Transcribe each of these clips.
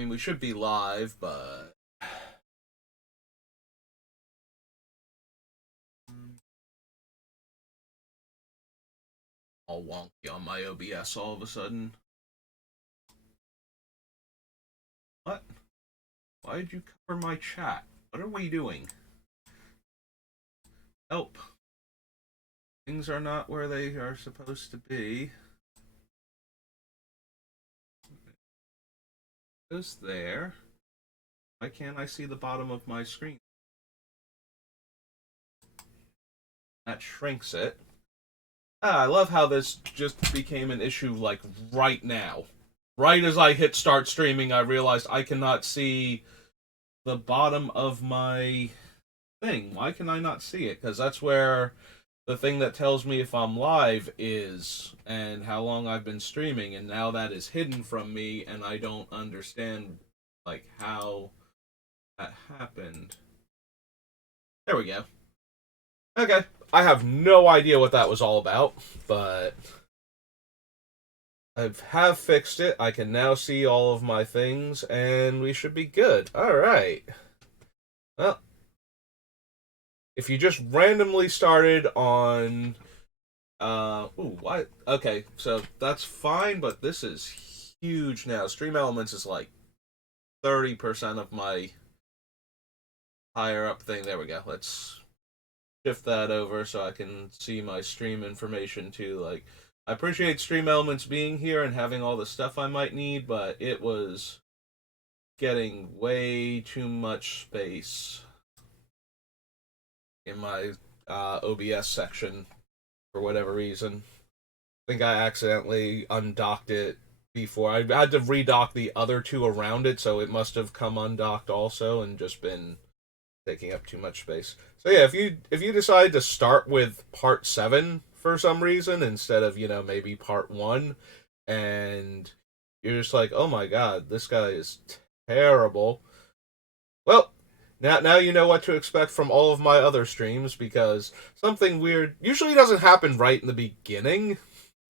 I mean, we should be live, but all wonky on my OBS all of a sudden. What? Why did you cover my chat? What are we doing? Help. Things are not where they are supposed to be. Goes there. Why can't I see the bottom of my screen? That shrinks it. I love how this just became an issue, like, right now. Right as I hit start streaming, I realized I cannot see the bottom of my thing. Why can I not see it? Because that's where the thing that tells me if I'm live is, and how long I've been streaming, and now that is hidden from me, and I don't understand, like, how that happened. There we go. Okay. I have no idea what that was all about, but I have fixed it. I can now see all of my things, and we should be good. Alright. Well, if you just randomly started on... what? Okay, so that's fine, but this is huge now. Stream Elements is like 30% of my higher up thing. There we go. Let's shift that over so I can see my stream information too. Like, I appreciate Stream Elements being here and having all the stuff I might need, but it was getting way too much space in my OBS section for whatever reason. I think I accidentally undocked it before. I had to redock the other two around it, so it must have come undocked also and just been taking up too much space. So yeah, if you decide to start with part 7 for some reason instead of, maybe part 1, and you're just like, oh my god, this guy is terrible. Well, now you know what to expect from all of my other streams, because something weird usually doesn't happen right in the beginning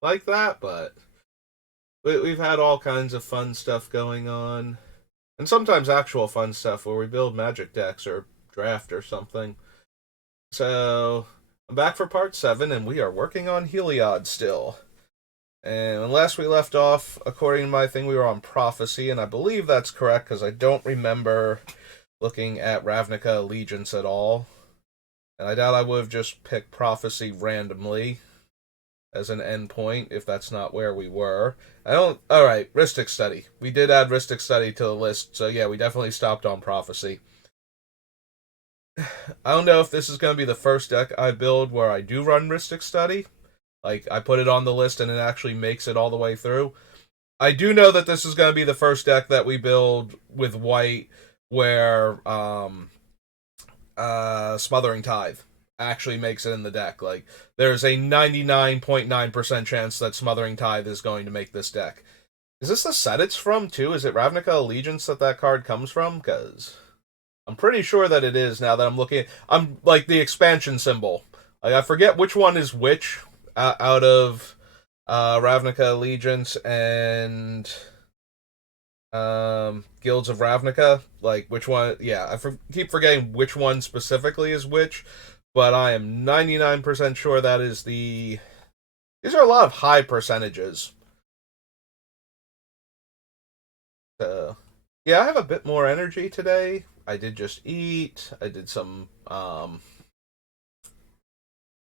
like that, but we've had all kinds of fun stuff going on. And sometimes actual fun stuff where we build magic decks or draft or something. So, I'm back for part 7, and we are working on Heliod still. And last we left off, according to my thing, we were on Prophecy, and I believe that's correct, because I don't remember looking at Ravnica Allegiance at all. And I doubt I would have just picked Prophecy randomly as an endpoint if that's not where we were. Alright, Rhystic Study. We did add Rhystic Study to the list, so yeah, we definitely stopped on Prophecy. I don't know if this is going to be the first deck I build where I do run Rhystic Study. Like, I put it on the list and it actually makes it all the way through. I do know that this is going to be the first deck that we build with white where Smothering Tithe actually makes it in the deck. Like, there's a 99.9% chance that Smothering Tithe is going to make this deck. Is this the set it's from, too? Is it Ravnica Allegiance that card comes from? Because I'm pretty sure that it is now that I'm looking. I'm like the expansion symbol. Like, I forget which one is which out of Ravnica Allegiance and Guilds of Ravnica. Like, which one? Yeah, keep forgetting which one specifically is which, but I am 99% sure that is the... These are a lot of high percentages. So, yeah, I have a bit more energy today. I did just eat. I did some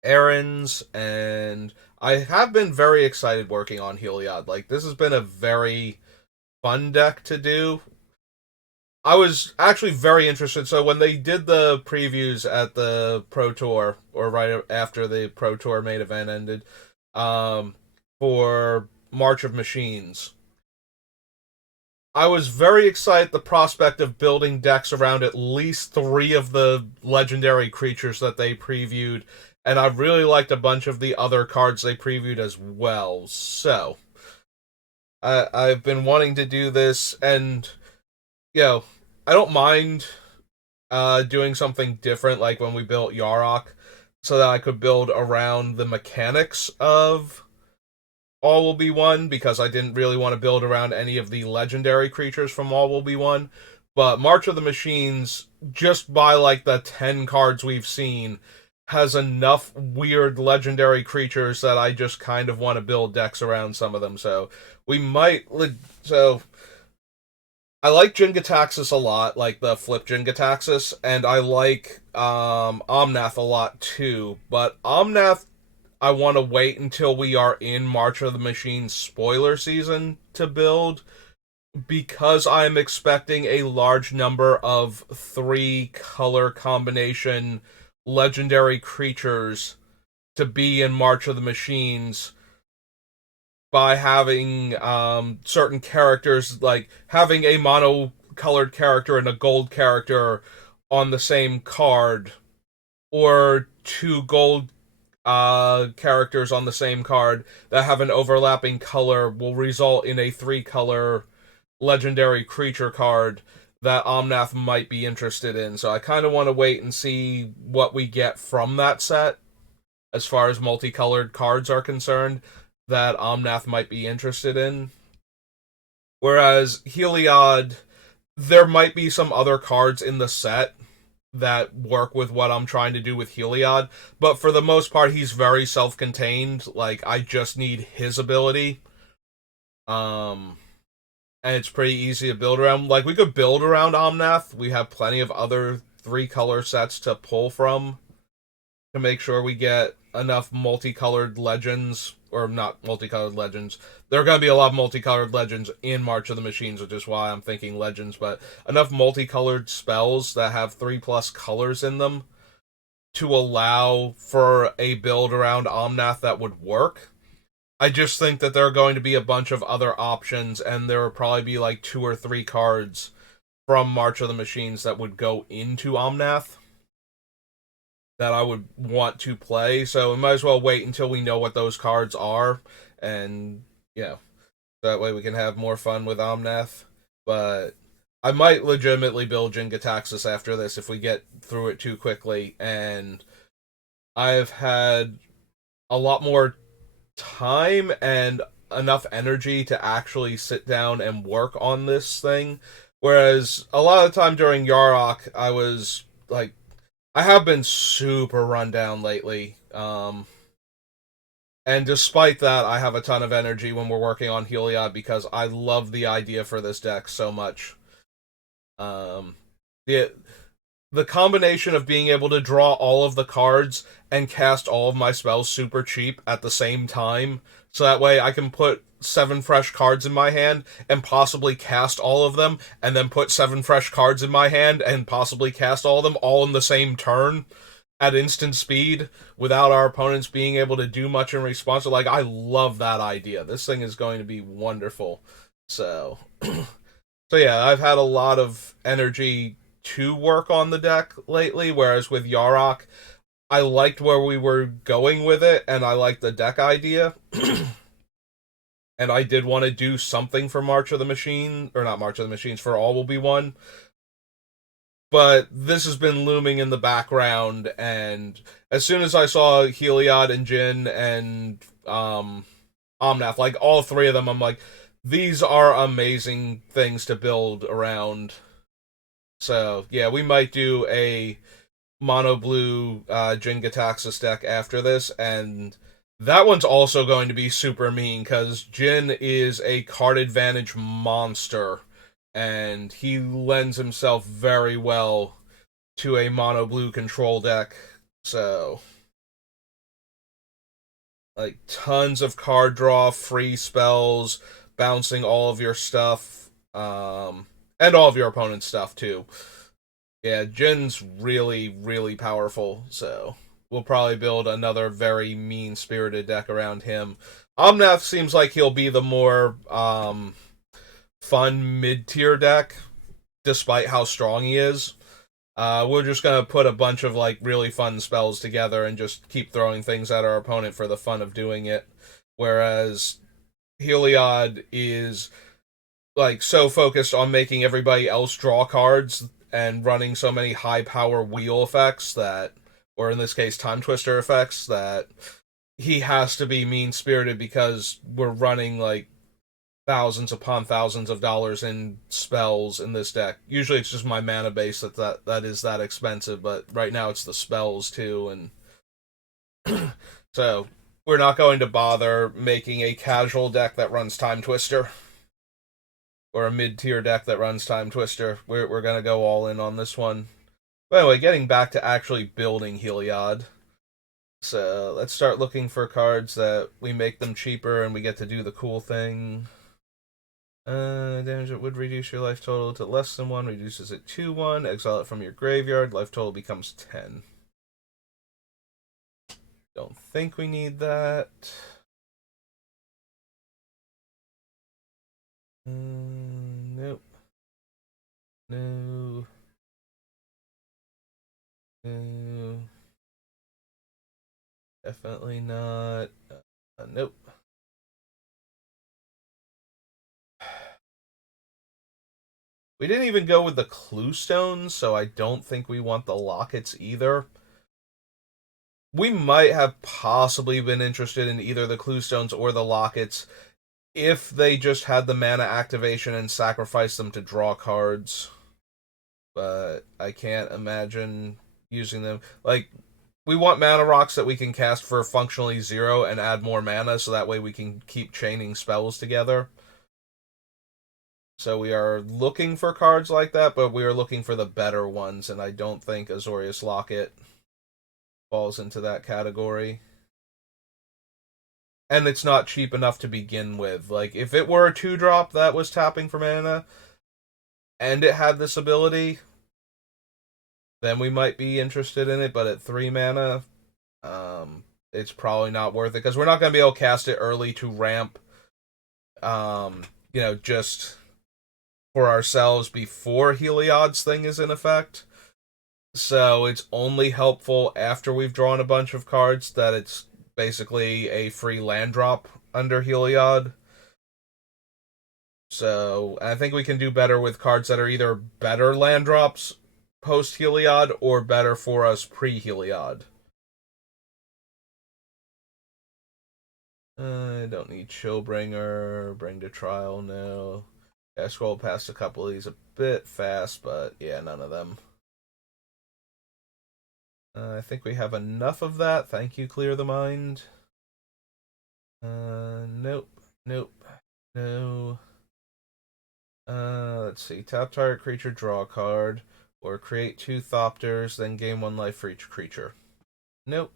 errands, and I have been very excited working on Heliod. Like, this has been a very fun deck to do. I was actually very interested. So when they did the previews at the Pro Tour, or right after the Pro Tour main event ended, for March of Machines, I was very excited at the prospect of building decks around at least 3 of the legendary creatures that they previewed, and I really liked a bunch of the other cards they previewed as well. So, I've been wanting to do this, and, I don't mind doing something different, like when we built Yarok, so that I could build around the mechanics of All Will Be One because I didn't really want to build around any of the legendary creatures from All Will Be One. But March of the Machines, just by like the 10 cards we've seen, has enough weird legendary creatures that I just kind of want to build decks around some of them. So we might. So I like Jin-Gitaxias a lot, like the flip Jin-Gitaxias, and I like Omnath a lot too. But Omnath, I want to wait until we are in March of the Machine spoiler season to build, because I'm expecting a large number of 3-color combination legendary creatures to be in March of the Machines, by having certain characters, like having a mono colored character and a gold character on the same card, or 2 gold characters on the same card that have an overlapping color will result in a 3-color legendary creature card that Omnath might be interested in. So I kind of want to wait and see what we get from that set as far as multicolored cards are concerned that Omnath might be interested in. Whereas Heliod, there might be some other cards in the set that work with what I'm trying to do with Heliod, but for the most part, he's very self-contained. Like, I just need his ability. And it's pretty easy to build around. Like, we could build around Omnath. We have plenty of other 3-color sets to pull from to make sure we get enough multicolored legends, or not multicolored legends. There are going to be a lot of multicolored legends in March of the Machines, which is why I'm thinking legends, but enough multicolored spells that have 3+ colors in them to allow for a build around Omnath that would work. I just think that there are going to be a bunch of other options, and there will probably be like 2 or 3 cards from March of the Machines that would go into Omnath that I would want to play. So we might as well wait until we know what those cards are, and yeah, that way we can have more fun with Omnath. But I might legitimately build Jin-Gitaxias after this if we get through it too quickly, and I've had a lot more time and enough energy to actually sit down and work on this thing. Whereas a lot of the time during Yarok, I was like, I have been super run down lately. And despite that, I have a ton of energy when we're working on Heliod because I love the idea for this deck so much. The the combination of being able to draw all of the cards and cast all of my spells super cheap at the same time, so that way I can put 7 fresh cards in my hand and possibly cast all of them, and then put 7 fresh cards in my hand and possibly cast all of them all in the same turn at instant speed without our opponents being able to do much in response. Like, I love that idea. This thing is going to be wonderful. So so yeah, I've had a lot of energy to work on the deck lately, whereas with Yarok, I liked where we were going with it, and I liked the deck idea. And I did want to do something for March of the Machine, or not March of the Machines, for All Will Be One. But this has been looming in the background, and as soon as I saw Heliod and Jin and Omnath, like all 3 of them, I'm like, these are amazing things to build around. So yeah, we might do a mono blue Jin-Gitaxias deck after this, and that one's also going to be super mean because Jin is a card advantage monster, and he lends himself very well to a mono blue control deck. So, like, tons of card draw, free spells, bouncing all of your stuff, and all of your opponent's stuff too. Yeah, Jin's really, really powerful, so we'll probably build another very mean-spirited deck around him. Omnath seems like he'll be the more fun mid-tier deck, despite how strong he is. We're just gonna put a bunch of like really fun spells together and just keep throwing things at our opponent for the fun of doing it. Whereas Heliod is like so focused on making everybody else draw cards and running so many high power wheel effects that, or in this case, time twister effects, that he has to be mean spirited because we're running like thousands upon thousands of dollars in spells in this deck. Usually it's just my mana base that is that expensive, but right now it's the spells too, and so we're not going to bother making a casual deck that runs Time Twister or a mid-tier deck that runs Time Twister. We're gonna go all in on this one. By the way, getting back to actually building Heliod. So let's start looking for cards that we make them cheaper and we get to do the cool thing. Damage that would reduce your life total to less than 1, reduces it to 1, exile it from your graveyard, life total becomes 10. Don't think we need that. Nope. No. No. Definitely not. Nope. We didn't even go with the clue stones, so I don't think we want the lockets either. We might have possibly been interested in either the clue stones or the lockets if they just had the mana activation and sacrificed them to draw cards. But I can't imagine using them. Like, we want mana rocks that we can cast for functionally 0 and add more mana, so that way we can keep chaining spells together. So we are looking for cards like that, but we are looking for the better ones, and I don't think Azorius Locket falls into that category. And it's not cheap enough to begin with. Like, if it were a 2-drop that was tapping for mana, and it had this ability, then we might be interested in it, but at 3 mana, it's probably not worth it, because we're not going to be able to cast it early to ramp, just for ourselves before Heliod's thing is in effect. So it's only helpful after we've drawn a bunch of cards that it's basically a free land drop under Heliod. So I think we can do better with cards that are either better land drops post Heliod or better for us pre Heliod. I don't need Showbringer, Bring to Trial, no. I scrolled past a couple of these a bit fast, but yeah, none of them. I think we have enough of that. Thank you, Clear the Mind. Nope. Nope. No. Let's see. Tap target creature, draw a card, or create 2 Thopters, then gain 1 life for each creature. Nope.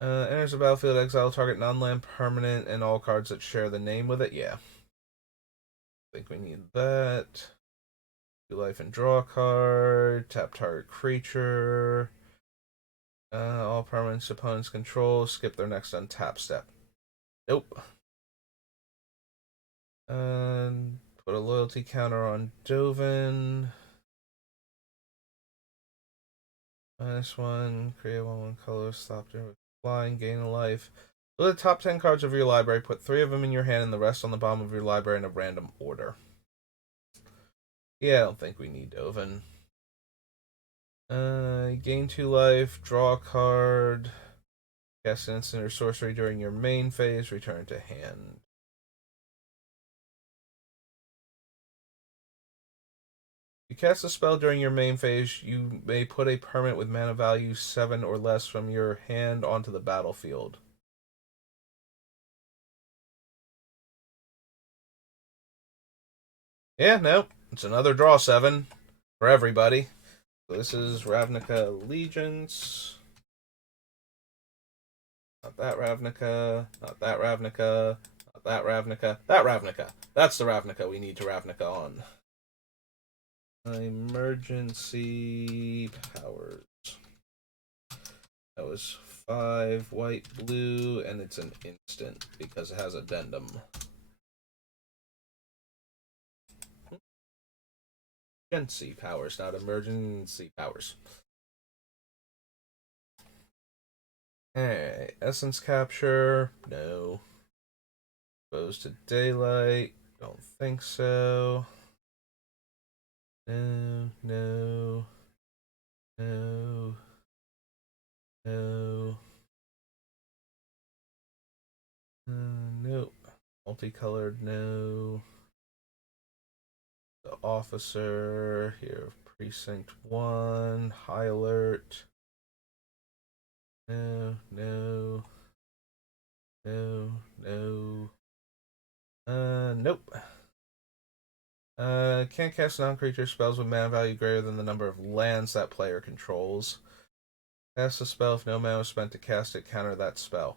Enters the battlefield, exile target non-land permanent and all cards that share the name with it. Yeah. I think we need that. 2 life and draw a card. Tap target creature. All permanents opponents control. Skip their next untap step. Nope. Put a loyalty counter on Dovin. -1. Create 1/1 color. Stop there with flying. Gain a life. Look at the top 10 cards of your library. Put 3 of them in your hand and the rest on the bottom of your library in a random order. Yeah, I don't think we need Dovin. Gain 2 life. Draw a card. Cast an instant or sorcery during your main phase. Return to hand. If you cast a spell during your main phase, you may put a permanent with mana value 7 or less from your hand onto the battlefield. Yeah, no. It's another draw 7 for everybody. So this is Ravnica Allegiance. Not that Ravnica. Not that Ravnica. Not that Ravnica. That Ravnica. That's the Ravnica we need to Ravnica on. Emergency powers. That was 5 white, blue, and it's an instant because it has addendum. Emergency powers, not emergency powers. Hey, essence capture, no. Exposed to daylight, don't think so. No, no, no, no. multicolored, no. The officer here, precinct 1, high alert. No, no, no, no. Nope. Can't cast non-creature spells with mana value greater than the number of lands that player controls. Cast a spell if no mana was spent to cast it, counter that spell.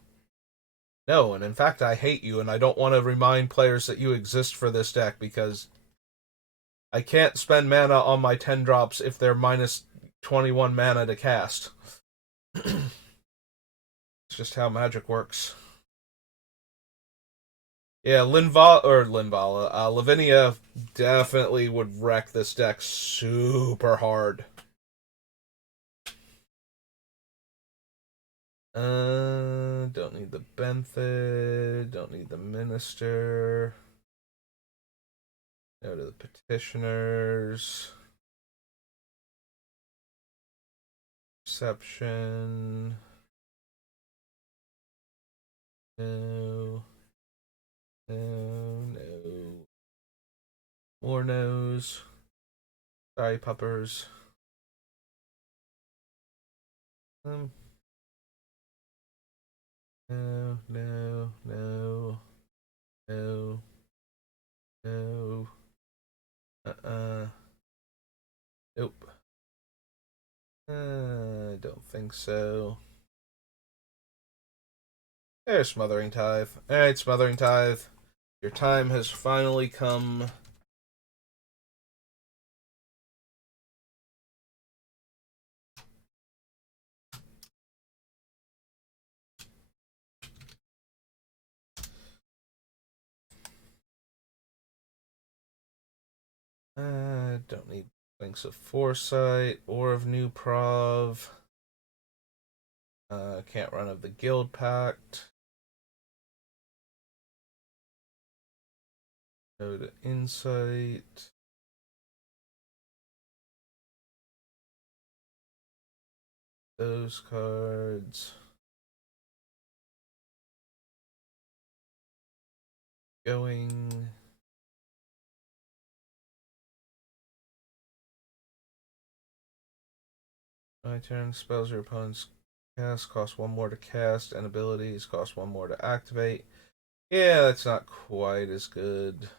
No, and in fact I hate you, and I don't want to remind players that you exist for this deck, because I can't spend mana on my 10 drops if they're minus 21 mana to cast. It's just how Magic works. Yeah, Lavinia definitely would wreck this deck super hard. Don't need the Benthid, don't need the Minister. No to the Petitioners. Perception. No. No, no. More no's. Sorry, puppers. No, no, no, no, no. Nope. Don't think so. There's Smothering Tithe. Alright, Smothering Tithe. Your time has finally come. Don't need Links of Foresight or of New Prov. Can't run of the Guild Pact. Go to Insight. Those cards. Going. My turn. Spells your opponent's cast cost 1 more to cast, and abilities cost 1 more to activate. Yeah, that's not quite as good.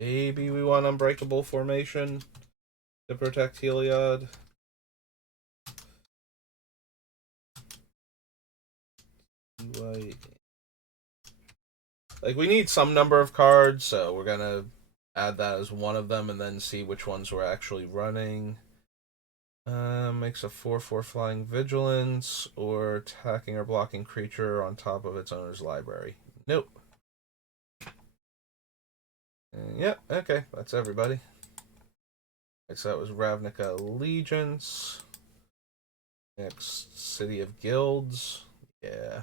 Maybe we want Unbreakable Formation to protect Heliod. Like, we need some number of cards, so we're gonna add that as one of them and then see which ones we're actually running. Makes a 4/4 flying vigilance or attacking or blocking creature on top of its owner's library. Nope. Yep, okay, that's everybody. Right, so that was Ravnica Allegiance. Next, City of Guilds. Yeah.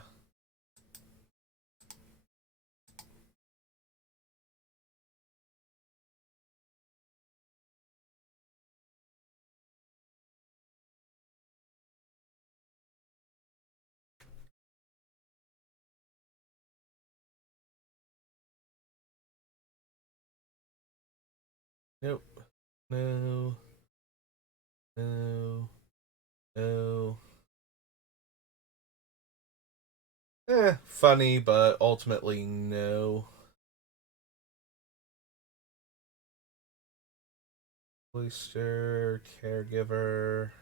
Nope. No. No. No. Funny, but ultimately no. Oyster, Caregiver.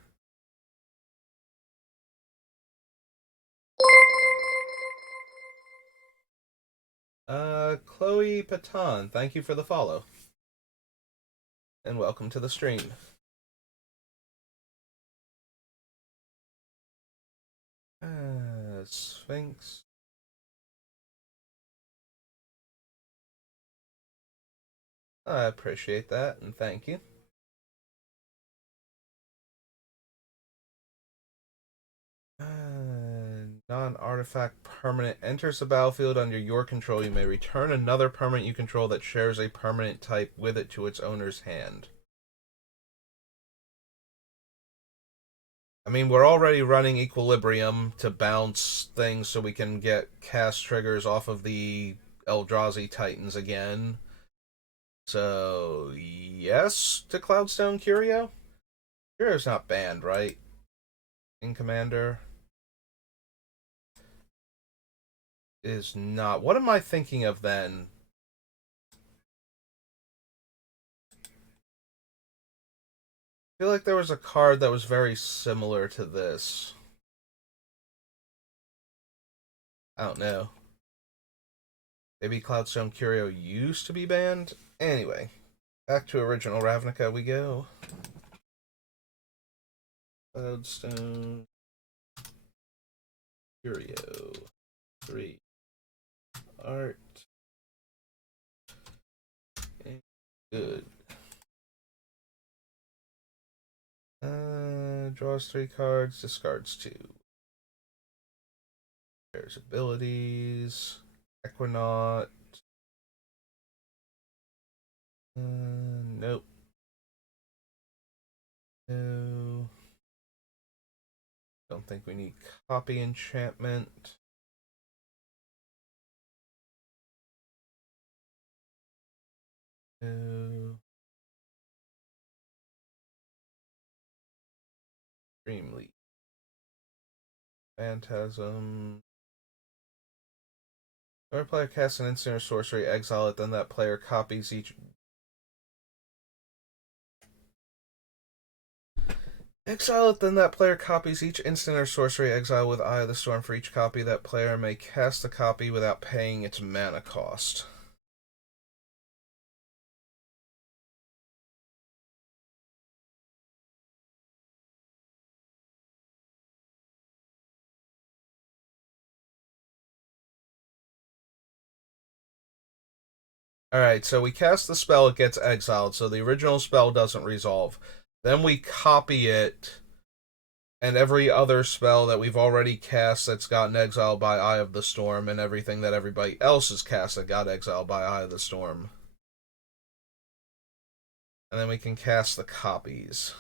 Chloe Patan, thank you for the follow. And welcome to the stream. Sphinx. I appreciate that, and thank you. Non-artifact permanent enters the battlefield under your control. You may return another permanent you control that shares a permanent type with it to its owner's hand. I mean, we're already running Equilibrium to bounce things so we can get cast triggers off of the Eldrazi Titans again. So, yes to Cloudstone Curio? Curio's not banned, right? In Commander? Is not. What am I thinking of then? I feel like there was a card that was very similar to this. I don't know. Maybe Cloudstone Curio used to be banned? Anyway, back to original Ravnica we go. Cloudstone Curio 3 art. Good. Draws 3 cards, discards 2. There's abilities. Equinaut. Nope. No. Don't think we need copy enchantment. No. Dreamleaf. Phantasm. Whenever a player casts an instant or sorcery, exile it, then that player copies each. Exile it, then that player copies each instant or sorcery exile with Eye of the Storm for each copy. That player may cast the copy without paying its mana cost. Alright, so we cast the spell, it gets exiled, so the original spell doesn't resolve. Then we copy it, and every other spell that we've already cast that's gotten exiled by Eye of the Storm, and everything that everybody else has cast that got exiled by Eye of the Storm. And then we can cast the copies.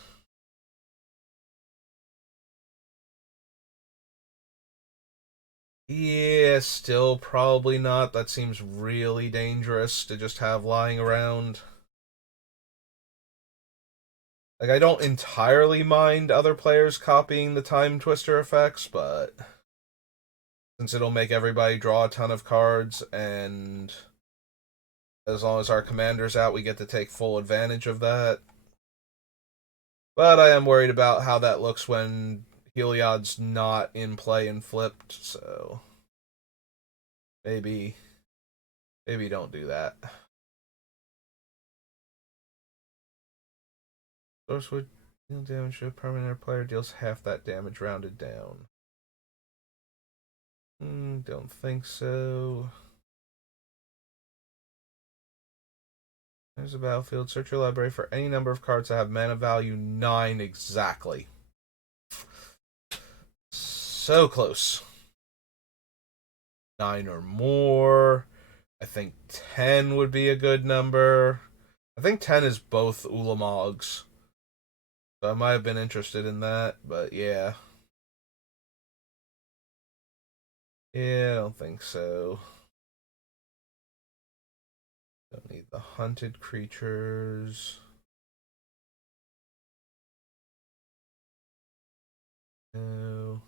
Yeah, still probably not. That seems really dangerous to just have lying around. Like, I don't entirely mind other players copying the Time Twister effects, but since it'll make everybody draw a ton of cards, and as long as our commander's out, we get to take full advantage of that. But I am worried about how that looks when Heliod's not in play and flipped, so maybe don't do that. Source would deal damage to a permanent player deals half that damage rounded down. Don't think so. There's a battlefield. Search your library for any number of cards that have mana value 9 exactly. So close. 9 or more. I think 10 would be a good number. I think 10 is both Ulamogs. So I might have been interested in that, but yeah. Yeah, I don't think so. Don't need the hunted creatures. No.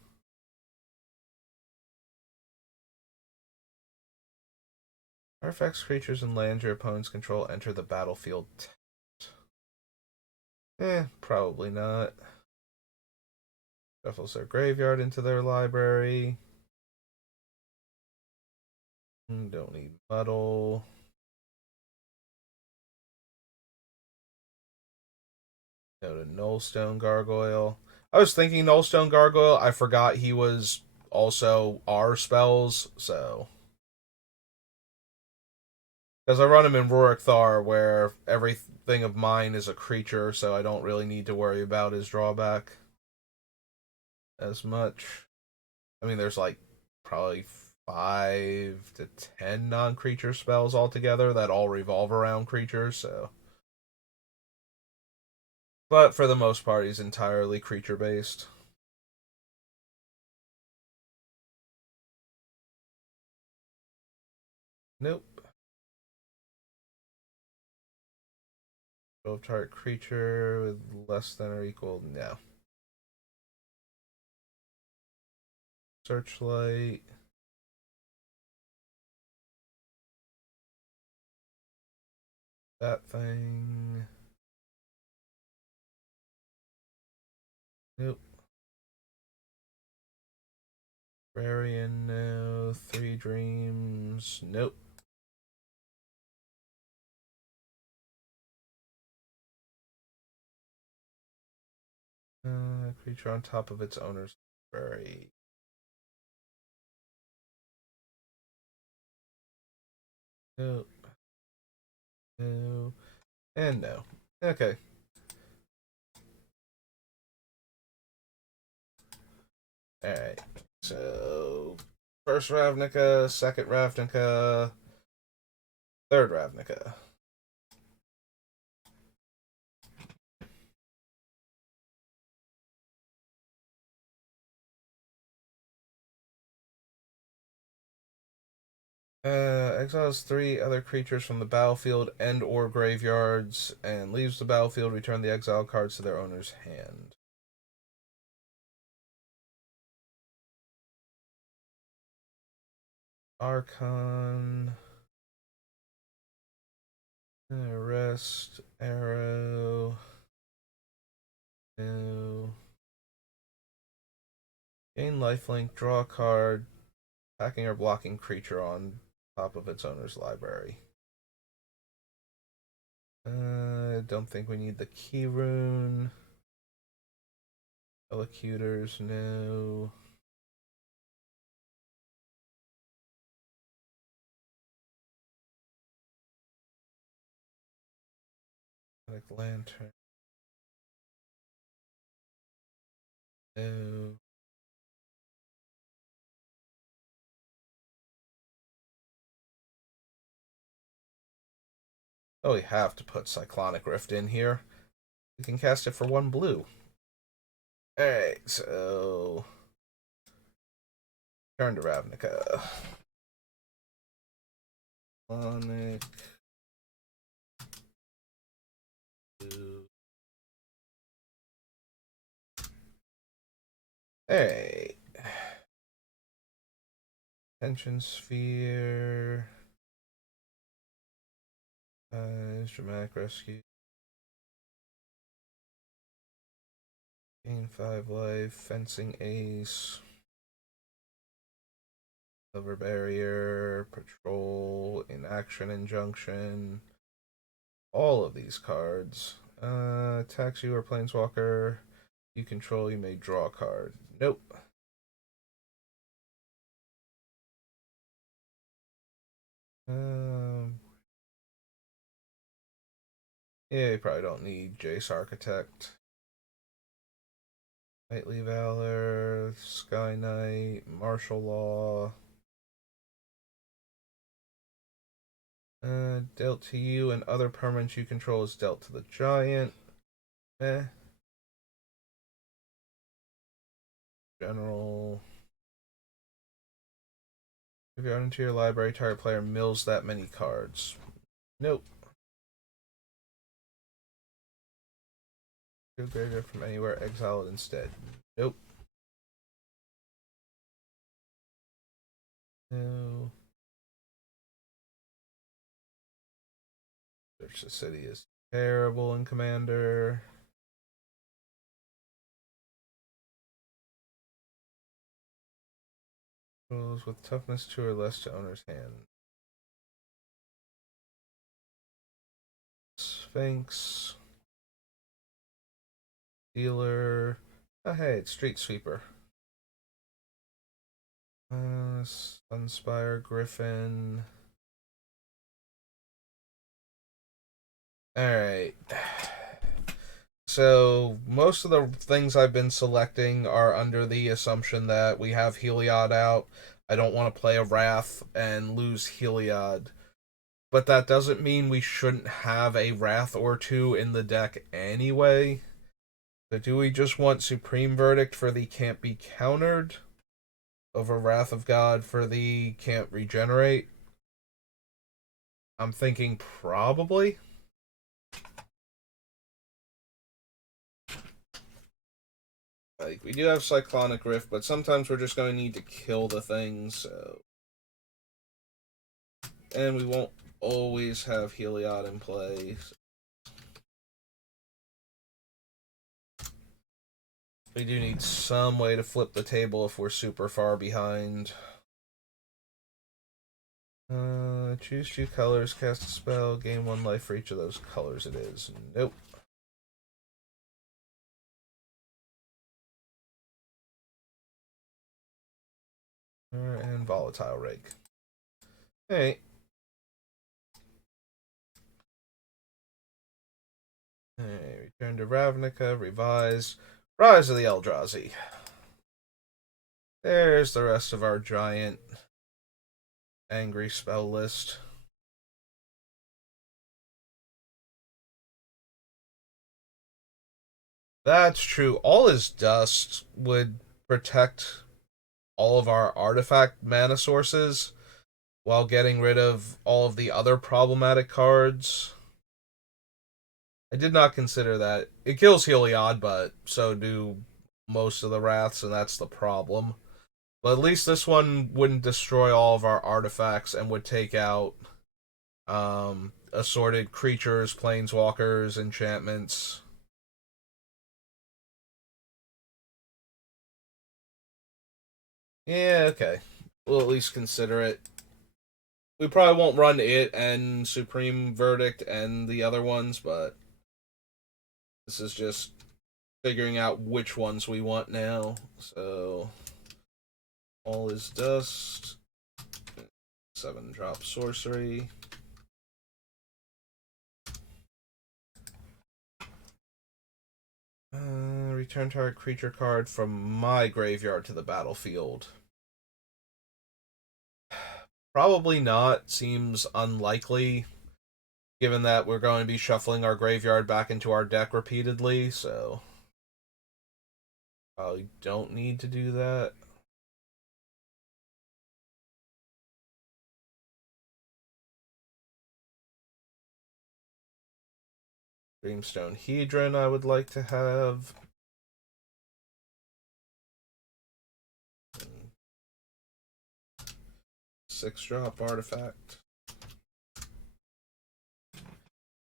Artifacts, creatures, and lands your opponents control enter the battlefield. Probably not. Shuffles their graveyard into their library. Don't need Muddle. No to Nullstone Gargoyle. I was thinking Nullstone Gargoyle. I forgot he was also our spells, so. Because I run him in Rurik Thar, where everything of mine is a creature, so I don't really need to worry about his drawback as much. I mean, there's like probably 5 to 10 non-creature spells altogether that all revolve around creatures, so. But for the most part, he's entirely creature-based. Nope. Of target creature with less than or equal. No. Searchlight. That thing. Nope. Rarian, no. Three Dreams. Nope. Creature on top of its owner's library. Nope. No. And no. Okay. Alright. So, first Ravnica, second Ravnica, third Ravnica. Exiles three other creatures from the battlefield and or graveyards, and leaves the battlefield. Return the exile cards to their owner's hand. Archon. Rest. Arrow. No. Gain lifelink. Draw a card. Attacking or blocking creature on top of its owner's library. Don't think we need the key rune. Elocutors, no. Like lantern. No. Oh, we have to put Cyclonic Rift in here. We can cast it for one blue. Alright, so turn to Ravnica. Cyclonic. Blue. Hey. Tension Sphere. Dramatic Rescue. Gain 5 life. Fencing Ace. Cover Barrier. Patrol. Inaction Injunction. All of these cards. Attacks you or Planeswalker you control, you may draw a card. Nope. Yeah, you probably don't need Jace Architect. Knightly Valor, Sky Knight, Martial Law. Dealt to you and other permanents you control is dealt to the giant. General. If you're out into your library, target player mills that many cards. Nope. Graveyard from anywhere, exile it instead. Nope. No. Search the City is terrible in Commander. Rules with toughness 2 or less to owner's hand. Sphinx. Dealer. Oh, hey, it's Street Sweeper. Sunspire Griffin. Alright. So, most of the things I've been selecting are under the assumption that we have Heliod out. I don't want to play a Wrath and lose Heliod. But that doesn't mean we shouldn't have a Wrath or two in the deck anyway. So do we just want Supreme Verdict for the can't be countered over Wrath of God for the can't regenerate? I'm thinking probably. Like, we do have Cyclonic Rift, but sometimes we're just going to need to kill the things, so... And we won't always have Heliod in play. So. We do need some way to flip the table if we're super far behind. Choose 2 colors, cast a spell, gain 1 life for each of those colors it is. Nope. And Volatile Rig. Hey. Hey, return to Ravnica, revise. Rise of the Eldrazi. There's the rest of our giant angry spell list. That's true. All is Dust would protect all of our artifact mana sources while getting rid of all of the other problematic cards. I did not consider that. It kills Heliod, but so do most of the Wraths, and that's the problem. But at least this one wouldn't destroy all of our artifacts and would take out assorted creatures, planeswalkers, enchantments. Yeah, okay. We'll at least consider it. We probably won't run it and Supreme Verdict and the other ones, but this is just figuring out which ones we want now. So, all is Dust. 7-drop sorcery. Return target creature card from my graveyard to the battlefield. Probably not. Seems unlikely, given that we're going to be shuffling our graveyard back into our deck repeatedly, so probably don't need to do that. Dreamstone Hedron I would like to have. 6-drop artifact.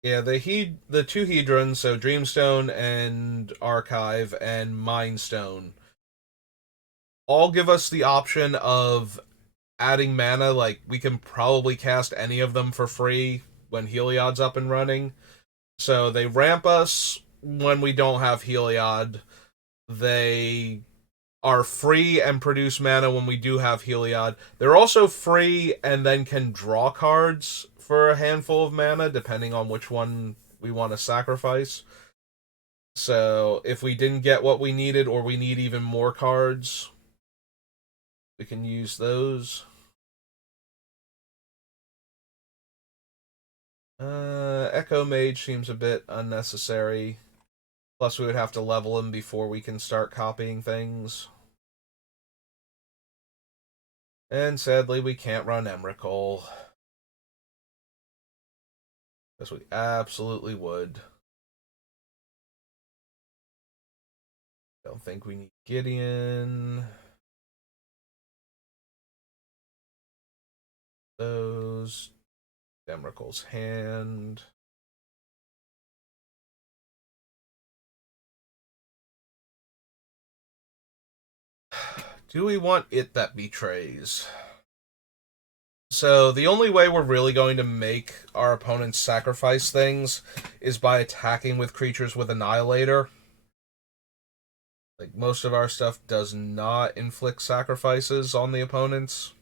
Yeah, the 2 Hedrons, so Dreamstone and Archive and Mindstone, all give us the option of adding mana. Like, we can probably cast any of them for free when Heliod's up and running. So they ramp us when we don't have Heliod. They are free and produce mana when we do have Heliod. They're also free and then can draw cards for a handful of mana, depending on which one we want to sacrifice. So if we didn't get what we needed or we need even more cards, we can use those. Echo Mage seems a bit unnecessary. Plus, we would have to level him before we can start copying things. And sadly, we can't run Emrakul. Because we absolutely would. Don't think we need Gideon. Those. Emrakul's hand. Do we want It That Betrays? So the only way we're really going to make our opponents sacrifice things is by attacking with creatures with Annihilator. Like, most of our stuff does not inflict sacrifices on the opponents.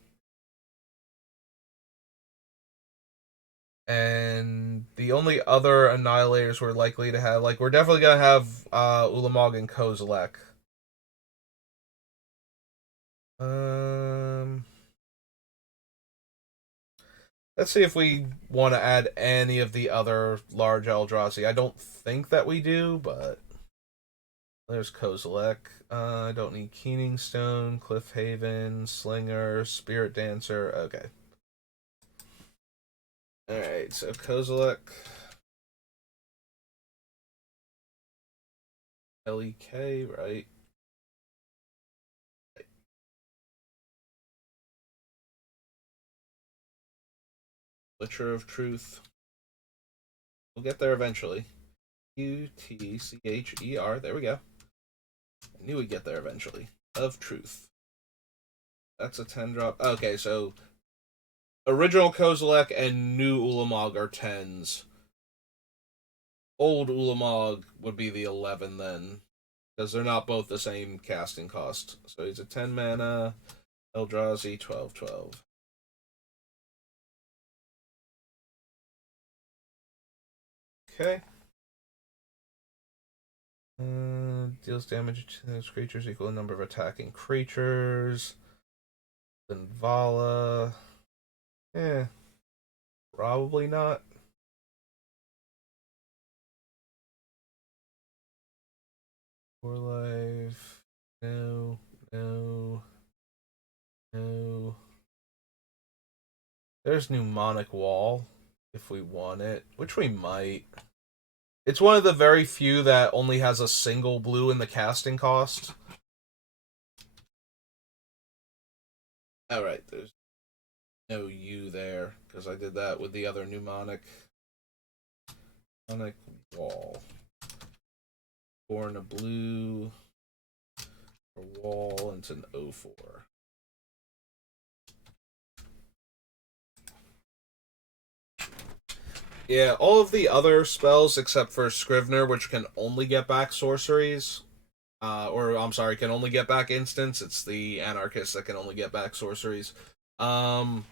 And the only other Annihilators we're likely to have, like, we're definitely going to have Ulamog and Kozilek. Let's see if we want to add any of the other large Eldrazi. I don't think that we do, but there's Kozilek. I don't need Keening Stone, Cliffhaven, Slinger, Spirit Dancer. Okay. Alright, so Kozilek. LEK, right? Butcher of Truth. We'll get there eventually. UTCHER. There we go. I knew we'd get there eventually. Of Truth. That's a 10 drop. Okay, so original Kozilek and new Ulamog are 10s. Old Ulamog would be the 11 then, because they're not both the same casting cost. So he's a 10 mana, Eldrazi, 12/12. Okay. Deals damage to those creatures equal to the number of attacking creatures. Then Vala. Eh, probably not. For life. No, no, no. There's Mnemonic Wall if we want it, which we might. It's one of the very few that only has a single blue in the casting cost. Alright, there's no U there, because I did that with the other Mnemonic. Mnemonic Wall. Born a blue. A wall, and it's an 04. Yeah, all of the other spells except for Scrivener, which can only get back sorceries, or I'm sorry, can only get back instants. It's the Anarchist that can only get back sorceries. Um,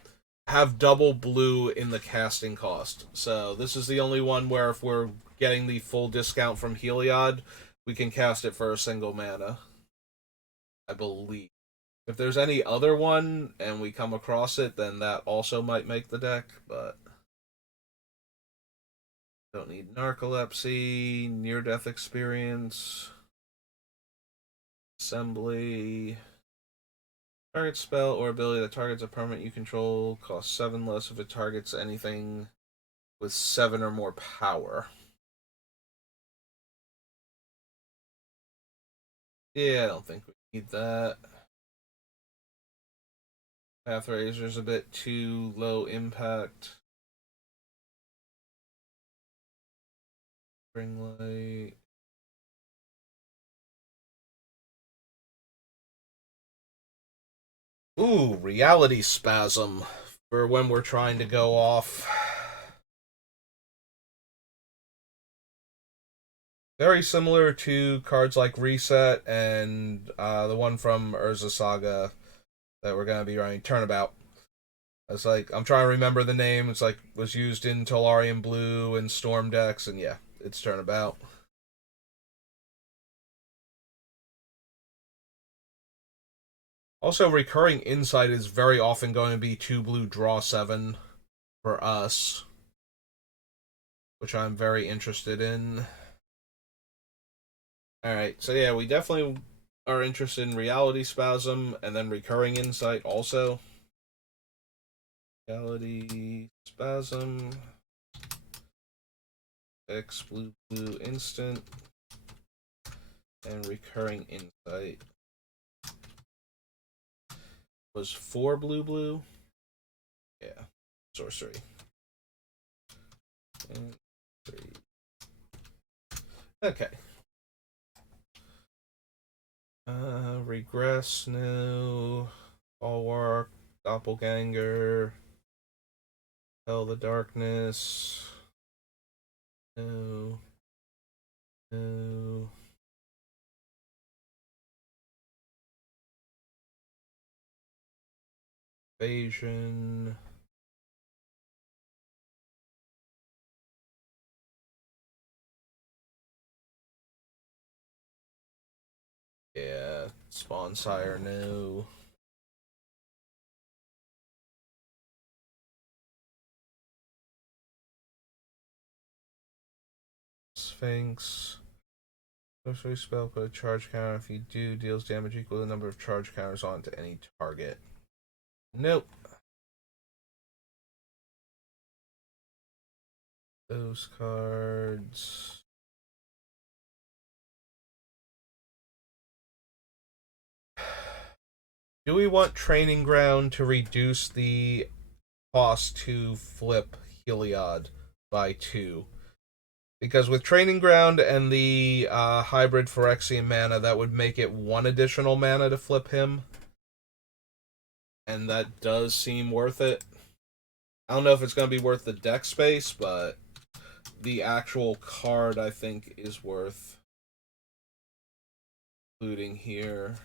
have double blue in the casting cost. So this is the only one where if we're getting the full discount from Heliod, we can cast it for a single mana. I believe. If there's any other one and we come across it, then that also might make the deck, but don't need narcolepsy, near death experience, assembly. Target spell or ability that targets a permanent you control costs 7 less if it targets anything with 7 or more power. Yeah, I don't think we need that. Pathrazer's a bit too low impact. Spring light. Ooh, reality spasm for when we're trying to go off. Very similar to cards like Reset and the one from Urza Saga that we're gonna be running Turnabout. It's like I'm trying to remember the name. It's like was used in Tolarian Blue and Storm decks, and yeah, it's Turnabout. Also, recurring insight is very often going to be 2 blue draw 7 for us, which I'm very interested in. Alright, so yeah, we definitely are interested in Reality Spasm and then Recurring Insight also. Reality Spasm. X blue blue instant. And Recurring Insight. Was 4 blue blue? Yeah. Sorcery. And 3. Okay. Regress, no. Bulwark, Doppelganger, Hell the Darkness, no. No. Evasion. Yeah. Spawn Sire, no. Sphinx. Sorcery spell put a charge counter. If you do, deals damage equal to the number of charge counters onto any target. Nope. those cards. Do we want Training Ground to reduce the cost to flip Heliod by 2? Because with Training Ground and the hybrid Phyrexian mana, that would make it 1 additional mana to flip him. And that does seem worth it. I don't know if it's going to be worth the deck space, but the actual card, I think, is worth including here.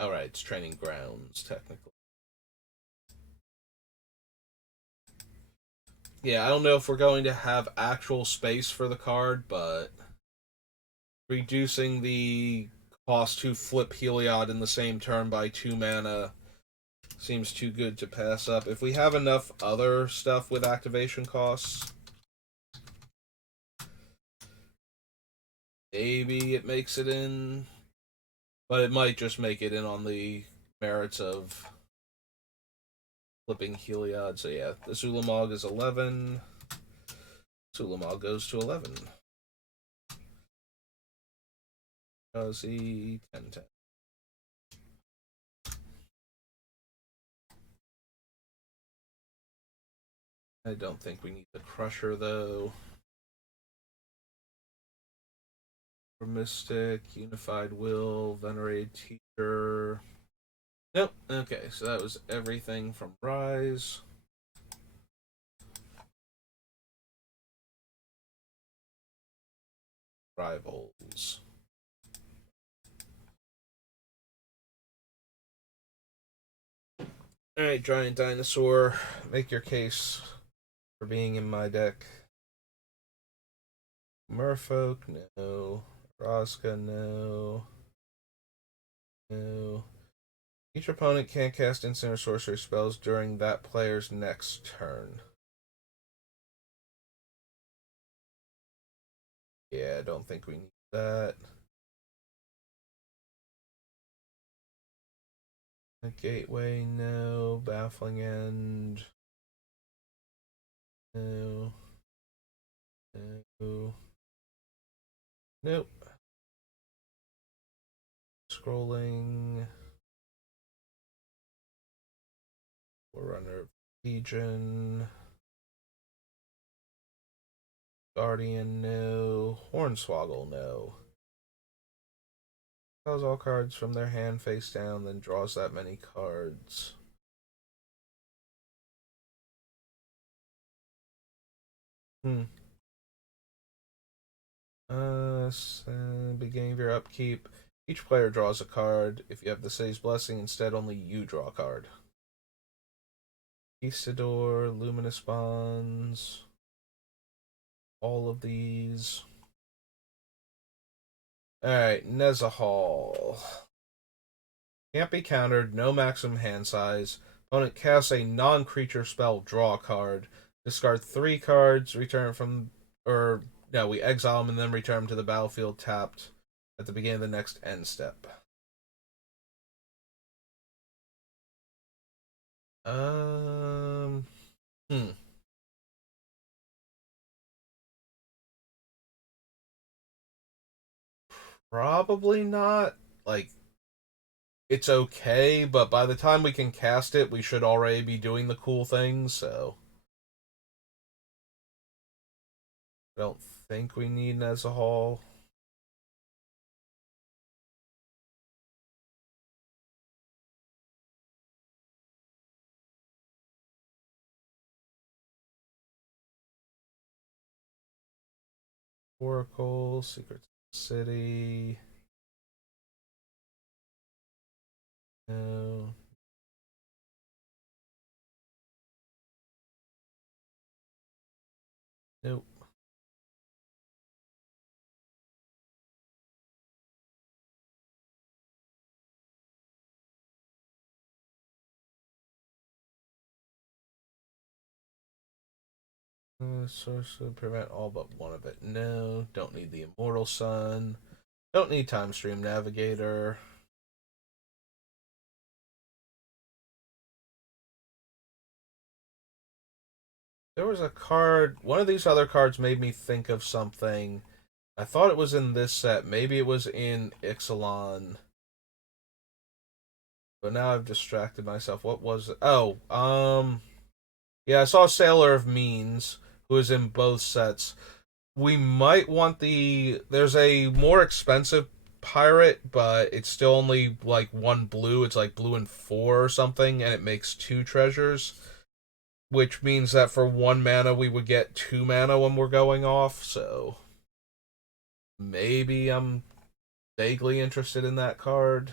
Alright, it's Training Grounds, technically. Yeah, I don't know if we're going to have actual space for the card, but reducing the cost to flip Heliod in the same turn by 2 mana seems too good to pass up. If we have enough other stuff with activation costs, maybe it makes it in, but it might just make it in on the merits of flipping Heliod. So yeah, the Zulamog is 11. Zulamog goes to 11. Ozzy, 10-10. I don't think we need the Crusher, though. For Mystic, Unified Will, Venerated Teacher. Nope. Okay, so that was everything from Rise. Rivals. Alright, Giant Dinosaur, make your case for being in my deck. Merfolk, no. Rosca, no. No. Each opponent can't cast instant or sorcery spells during that player's next turn. Yeah, I don't think we need that. A Gateway, no. Baffling End. No. No. Nope. Scrolling. Forerunner of Legion. Guardian, no. Hornswoggle, no. Draws all cards from their hand face down, then draws that many cards. Beginning of your upkeep. Each player draws a card. If you have the city's blessing, instead only you draw a card. Eastador, Luminous Bonds. All of these. Alright, Nezahal. Can't be countered, no maximum hand size. Opponent casts a non-creature spell, draw a card. Discard 3 cards, return from... Or, no, we exile them and then return them to the battlefield tapped at the beginning of the next end step. Um... Hmm. Probably not. Like, it's okay, but by the time we can cast it, we should already be doing the cool things, so... I don't think we need Nezahal. Oracle, Secret City. No. Nope. Source to prevent all but one of it. No. Don't need the Immortal Sun. Don't need Time Stream Navigator. There was a card. One of these other cards made me think of something. I thought it was in this set. Maybe it was in Ixalan. But now I've distracted myself. What was it? Oh, yeah, I saw Sailor of Means, who is in both sets. We might want there's a more expensive pirate, but it's still only like one blue. It's like blue and four or something, and it makes two treasures, which means that for one mana we would get two mana when we're going off. So maybe I'm vaguely interested in that card.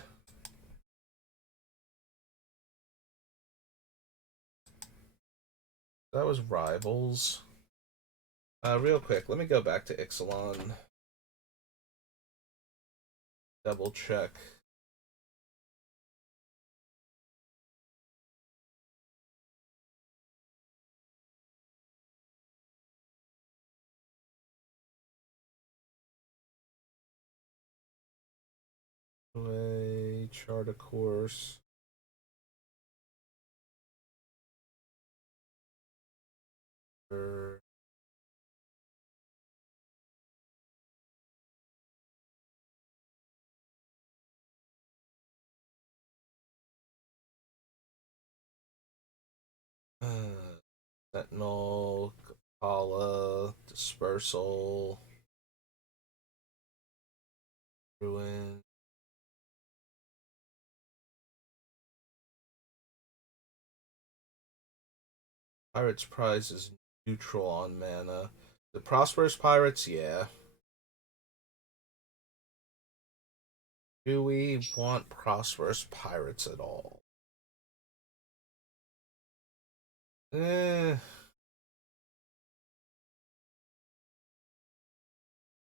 That was Rivals. Real quick, let me go back to Ixalan. Double check. Chart a course. Sentinel, Kapala, Dispersal, Ruin. Pirate's Prize is neutral on mana. The Prosperous Pirates, yeah. Do we want Prosperous Pirates at all? Eh,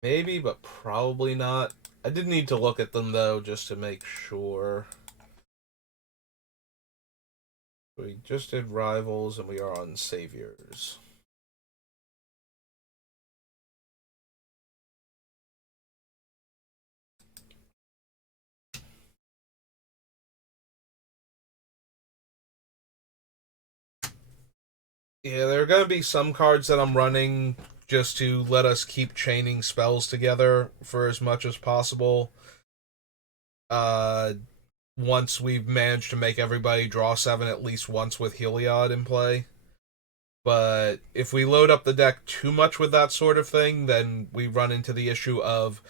maybe, but probably not. I did need to look at them though, just to make sure. We just did Rivals, and we are on Saviors. Yeah, there are going to be some cards that I'm running just to let us keep chaining spells together for as much as possible. Uh, Once we've managed to make everybody draw 7 at least once with Heliod in play. But if we load up the deck too much with that sort of thing, then we run into the issue of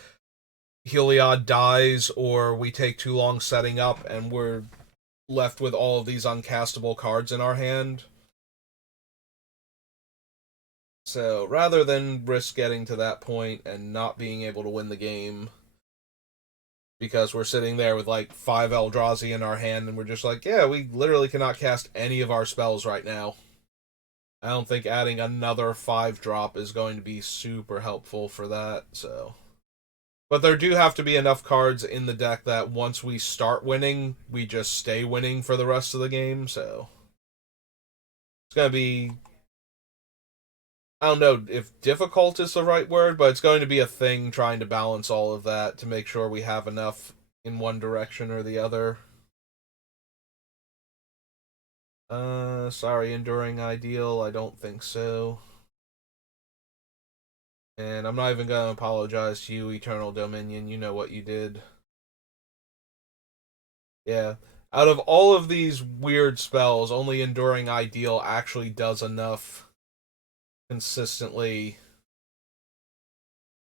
Heliod dies or we take too long setting up and we're left with all of these uncastable cards in our hand. So rather than risk getting to that point and not being able to win the game because we're sitting there with like 5 Eldrazi in our hand and we're just like, yeah, we literally cannot cast any of our spells right now. I don't think adding another 5-drop is going to be super helpful for that, so. But there do have to be enough cards in the deck that once we start winning, we just stay winning for the rest of the game, so. It's going to be, I don't know if difficult is the right word, but it's going to be a thing trying to balance all of that to make sure we have enough in one direction or the other. Sorry, Enduring Ideal, I don't think so. And I'm not even gonna apologize to you, Eternal Dominion, you know what you did. Yeah. Out of all of these weird spells, only Enduring Ideal actually does enough consistently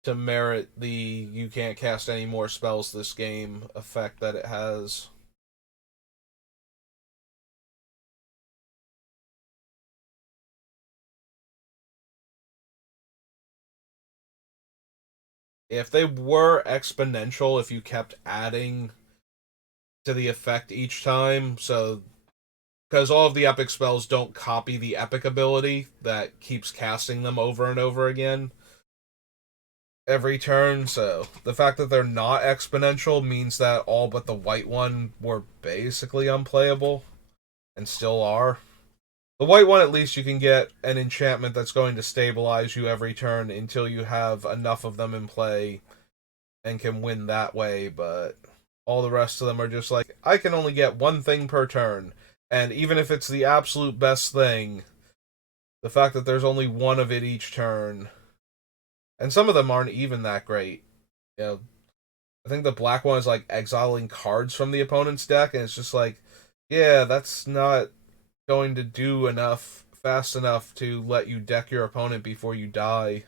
to merit the you can't cast any more spells this game effect that it has. If they were exponential, if you kept adding to the effect each time, so because all of the epic spells don't copy the epic ability that keeps casting them over and over again every turn, so the fact that they're not exponential means that all but the white one were basically unplayable and still are. The white one, at least you can get an enchantment that's going to stabilize you every turn until you have enough of them in play and can win that way, but all the rest of them are just like, I can only get one thing per turn, and even if it's the absolute best thing, The fact that there's only one of it each turn, and some of them aren't even that great. You know, I think the black one is like exiling cards from the opponent's deck, and it's just like, yeah, that's not going to do enough fast enough to let you deck your opponent before you die.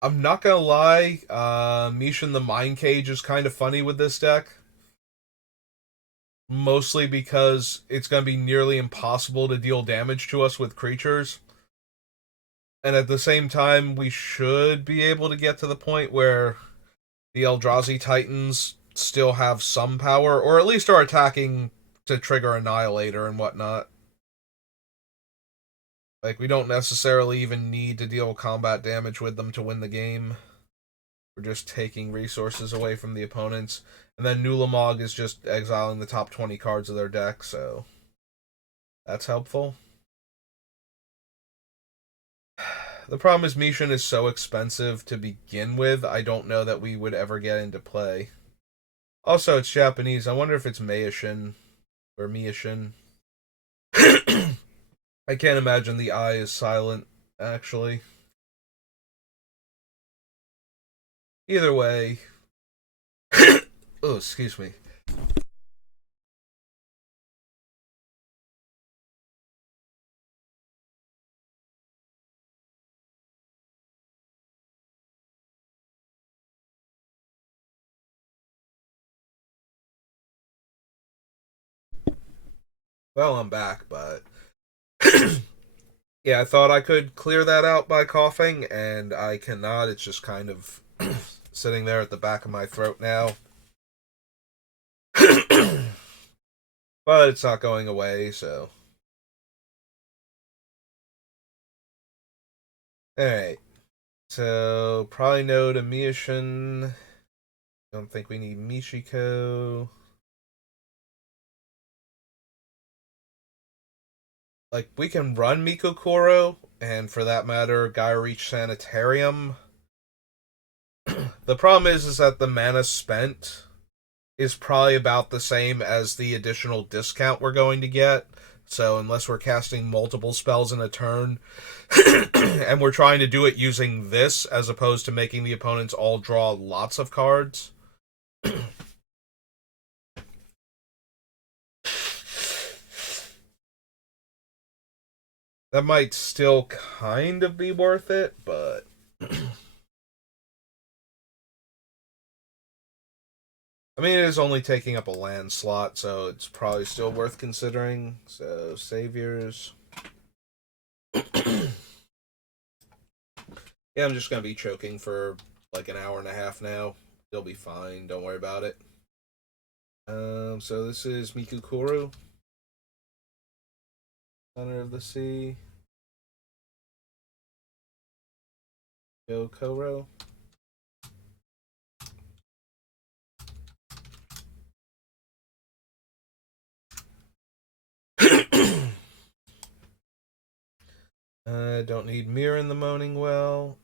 I'm not gonna lie, Mishan the Mind Cage is kind of funny with this deck. Mostly because it's gonna be nearly impossible to deal damage to us with creatures. And at the same time, we should be able to get to the point where the Eldrazi Titans still have some power, or at least are attacking to trigger Annihilator and whatnot. Like, we don't necessarily even need to deal combat damage with them to win the game. We're just taking resources away from the opponents. And then Nulamog is just exiling the top 20 cards of their deck, so that's helpful. The problem is Mishan is so expensive to begin with, I don't know that we would ever get into play. Also, it's Japanese. I wonder if it's Meishin or Miyashin. I can't imagine the I is silent, actually. Either way. Oh, excuse me. Well, I'm back, but yeah, I thought I could clear that out by coughing, and I cannot. It's just kind of sitting there at the back of my throat now. But it's not going away, so. Alright. So, probably no to Miyashin. Don't think we need Mishiko. Like, we can run Mikokoro, and for that matter, Gaia Reach Sanitarium. The problem is that the mana spent is probably about the same as the additional discount we're going to get. So unless we're casting multiple spells in a turn, and we're trying to do it using this as opposed to making the opponents all draw lots of cards. That might still kind of be worth it, but I mean, it is only taking up a land slot, so it's probably still worth considering. So, Saviors. Yeah, I'm just going to be choking for like an hour and a half now. You'll be fine. Don't worry about it. So this is Mikukuru, Center of the Sea. Yo Koro. Don't need Mirror in the Moaning Well.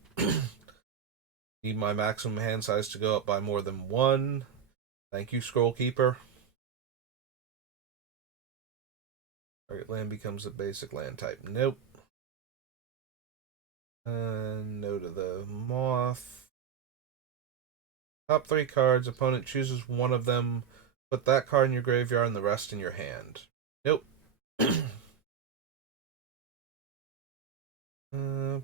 Need my maximum hand size to go up by more than one. Thank you, Scroll Keeper. Target land becomes a basic land type. Nope. No to the Moth. Top 3 cards. Opponent chooses one of them. Put that card in your graveyard and the rest in your hand. Nope.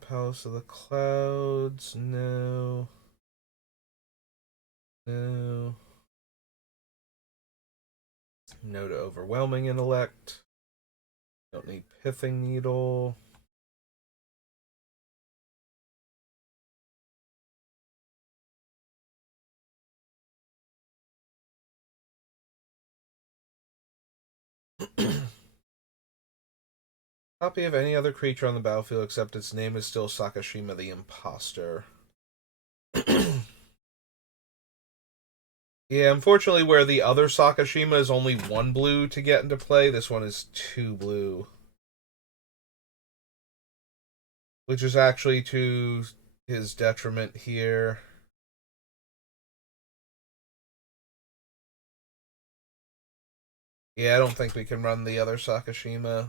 Palace of the Clouds. No. No. No to Overwhelming Intellect. Don't need Pithing Needle. Copy of any other creature on the battlefield except its name is still Sakashima the Imposter. Yeah, unfortunately, where the other Sakashima is only 1 blue to get into play, this one is 2 blue. Which is actually to his detriment here. Yeah, I don't think we can run the other Sakashima.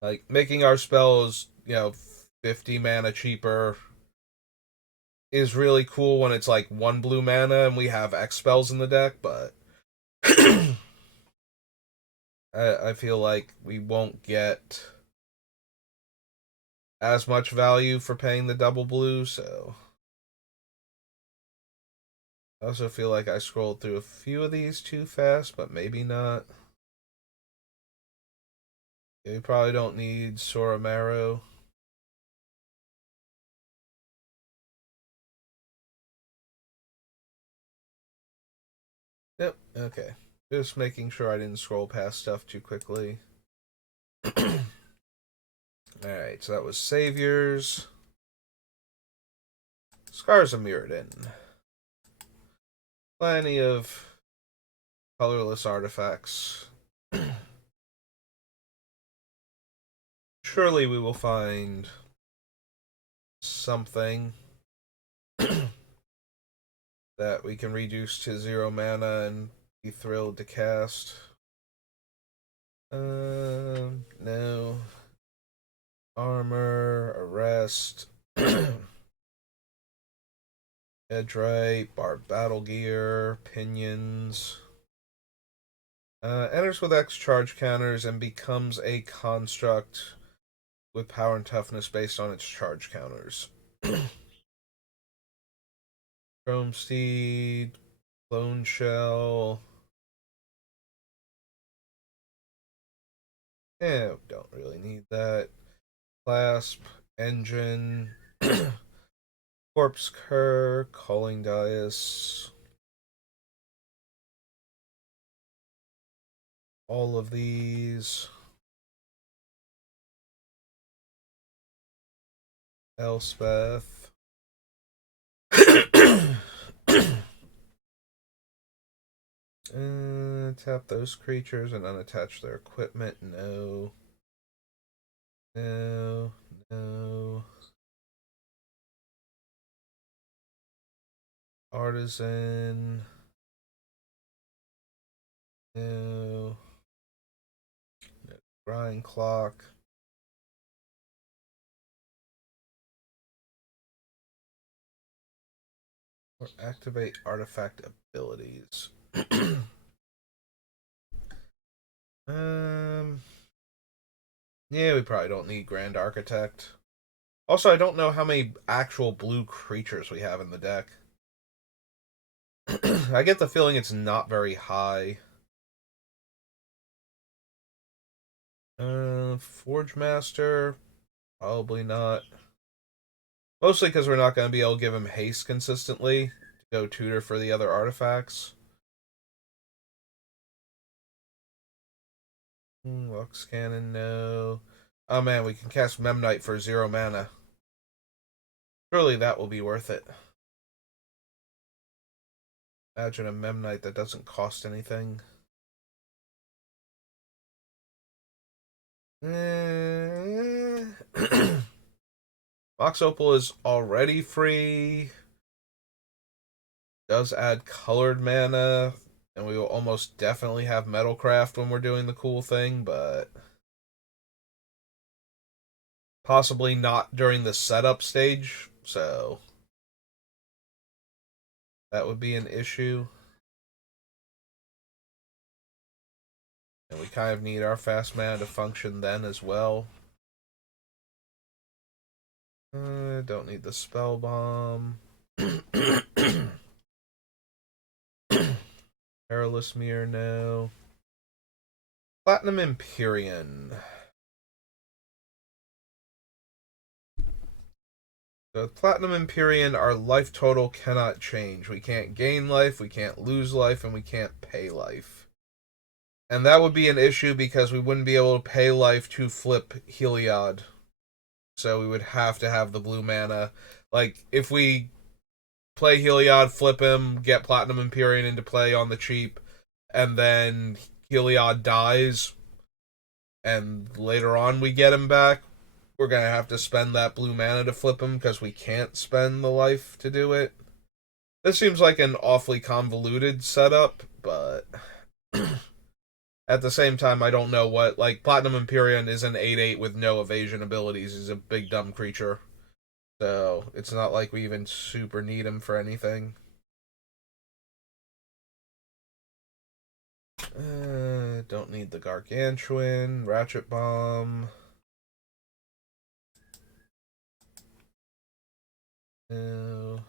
Like, making our spells, 50 mana cheaper is really cool when it's like 1 blue mana and we have X spells in the deck, but I feel like we won't get as much value for paying the double blue, so I also feel like I scrolled through a few of these too fast, but maybe not. Yeah, we probably don't need Soramaru. Yep, okay. Just making sure I didn't scroll past stuff too quickly. Alright, so that was Saviors. Scars of Mirrodin. Plenty of colorless artifacts. Surely we will find something that we can reduce to 0 mana and be thrilled to cast. No. Armor, Arrest, Edgewright, Barb Battle Gear, Pinions. Enters with X charge counters and becomes a construct with power and toughness based on its charge counters. Chrome Steed, Clone Shell. Don't really need that. Clasp, Engine, Corpse Cur, Calling Dice. All of these. Elspeth. Tap those creatures and unattach their equipment. No. No. No. Artisan. No. No. Grind Clock. Or activate artifact abilities. Yeah, we probably don't need Grand Architect. Also, I don't know how many actual blue creatures we have in the deck. I get the feeling it's not very high. Forge Master, probably not. Mostly because we're not going to be able to give him haste consistently to go tutor for the other artifacts. Lux Cannon, no. Oh man, we can cast Memnite for 0 mana. Surely that will be worth it. Imagine a Memnite that doesn't cost anything. Mox Opal is already free. Does add colored mana, and we will almost definitely have Metalcraft when we're doing the cool thing, but possibly not during the setup stage, so that would be an issue. And we kind of need our fast mana to function then as well. Don't need the Spell Bomb. Perilous Mirror, no. Platinum Empyrean. So Platinum Empyrean, our life total cannot change. We can't gain life, we can't lose life, and we can't pay life. And that would be an issue because we wouldn't be able to pay life to flip Heliod. So we would have to have the blue mana. Like, if we play Heliod, flip him, get Platinum Empyrean into play on the cheap, and then Heliod dies, and later on we get him back, we're going to have to spend that blue mana to flip him because we can't spend the life to do it. This seems like an awfully convoluted setup, but at the same time, I don't know what. Like, Platinum Empyrean is an 8/8 with no evasion abilities. He's a big dumb creature. So, it's not like we even super need him for anything. Don't need the Gargantuan, Ratchet Bomb. No.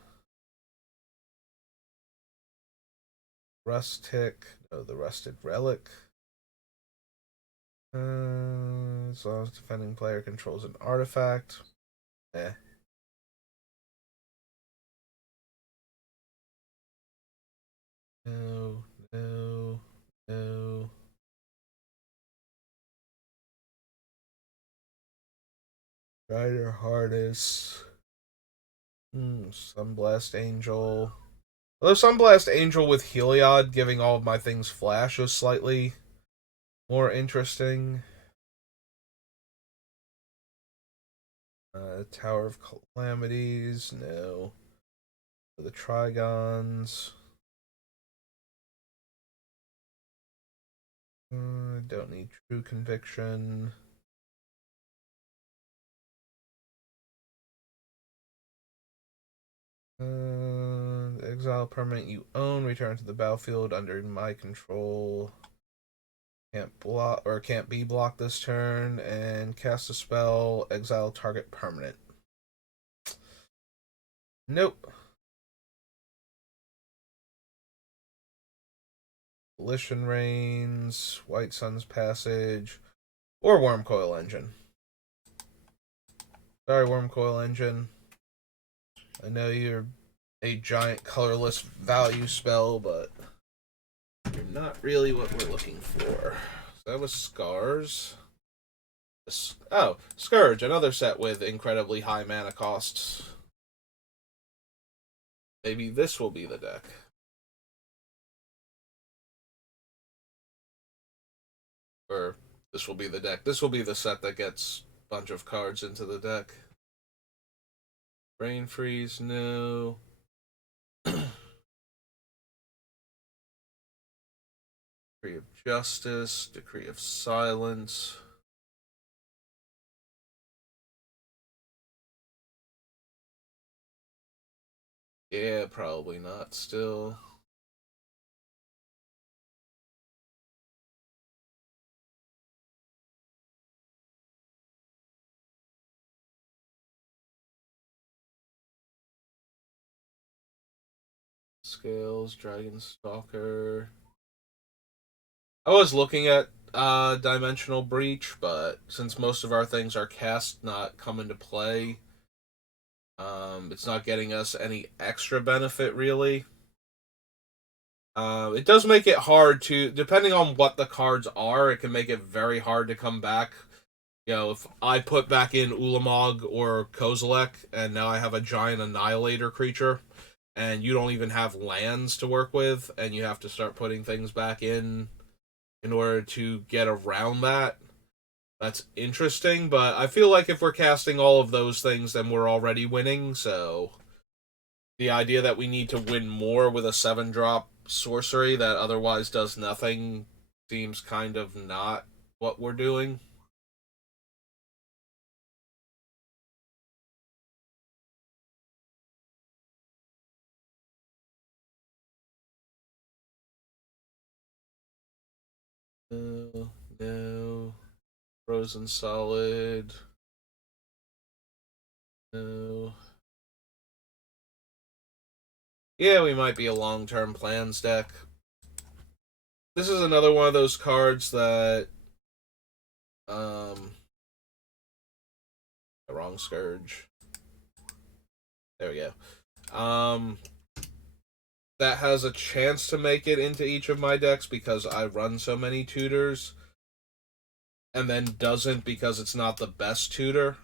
Rustic. No, the Rusted Relic. As long as defending player controls an artifact. Eh. No, no, no. Rider Harness. Sunblast Angel. Although Sunblast Angel with Heliod giving all of my things flash is slightly more interesting. Tower of Calamities, no. The Trigons. Don't need True Conviction. Exile permanent you own, return to the battlefield under my control. Can't block or can't be blocked this turn, and cast a spell, exile target permanent. Nope. Volition Reigns, White Sun's Passage, or Wormcoil Engine. Sorry, Wormcoil Engine. I know you're a giant colorless value spell, but you're not really what we're looking for. So that was Scars. Oh, Scourge, another set with incredibly high mana costs. Maybe this will be the deck. Or this will be the deck. This will be the set that gets a bunch of cards into the deck. Brain Freeze, no. Decree of Justice, Decree of Silence. Yeah, probably not still. Scales, Dragon Stalker. I was looking at Dimensional Breach, but since most of our things are cast, not come into play, it's not getting us any extra benefit, really. It does make it hard to, depending on what the cards are, it can make it very hard to come back. You know, if I put back in Ulamog or Kozilek, and now I have a giant Annihilator creature, and you don't even have lands to work with, and you have to start putting things back in order to get around that. That's interesting, but I feel like if we're casting all of those things, then we're already winning, so the idea that we need to win more with a 7-drop sorcery that otherwise does nothing seems kind of not what we're doing. No, no. Frozen Solid. No. Yeah, we might be a long-term plans deck. This is another one of those cards that the wrong Scourge. There we go. That has a chance to make it into each of my decks because I run so many tutors, and then doesn't because it's not the best tutor.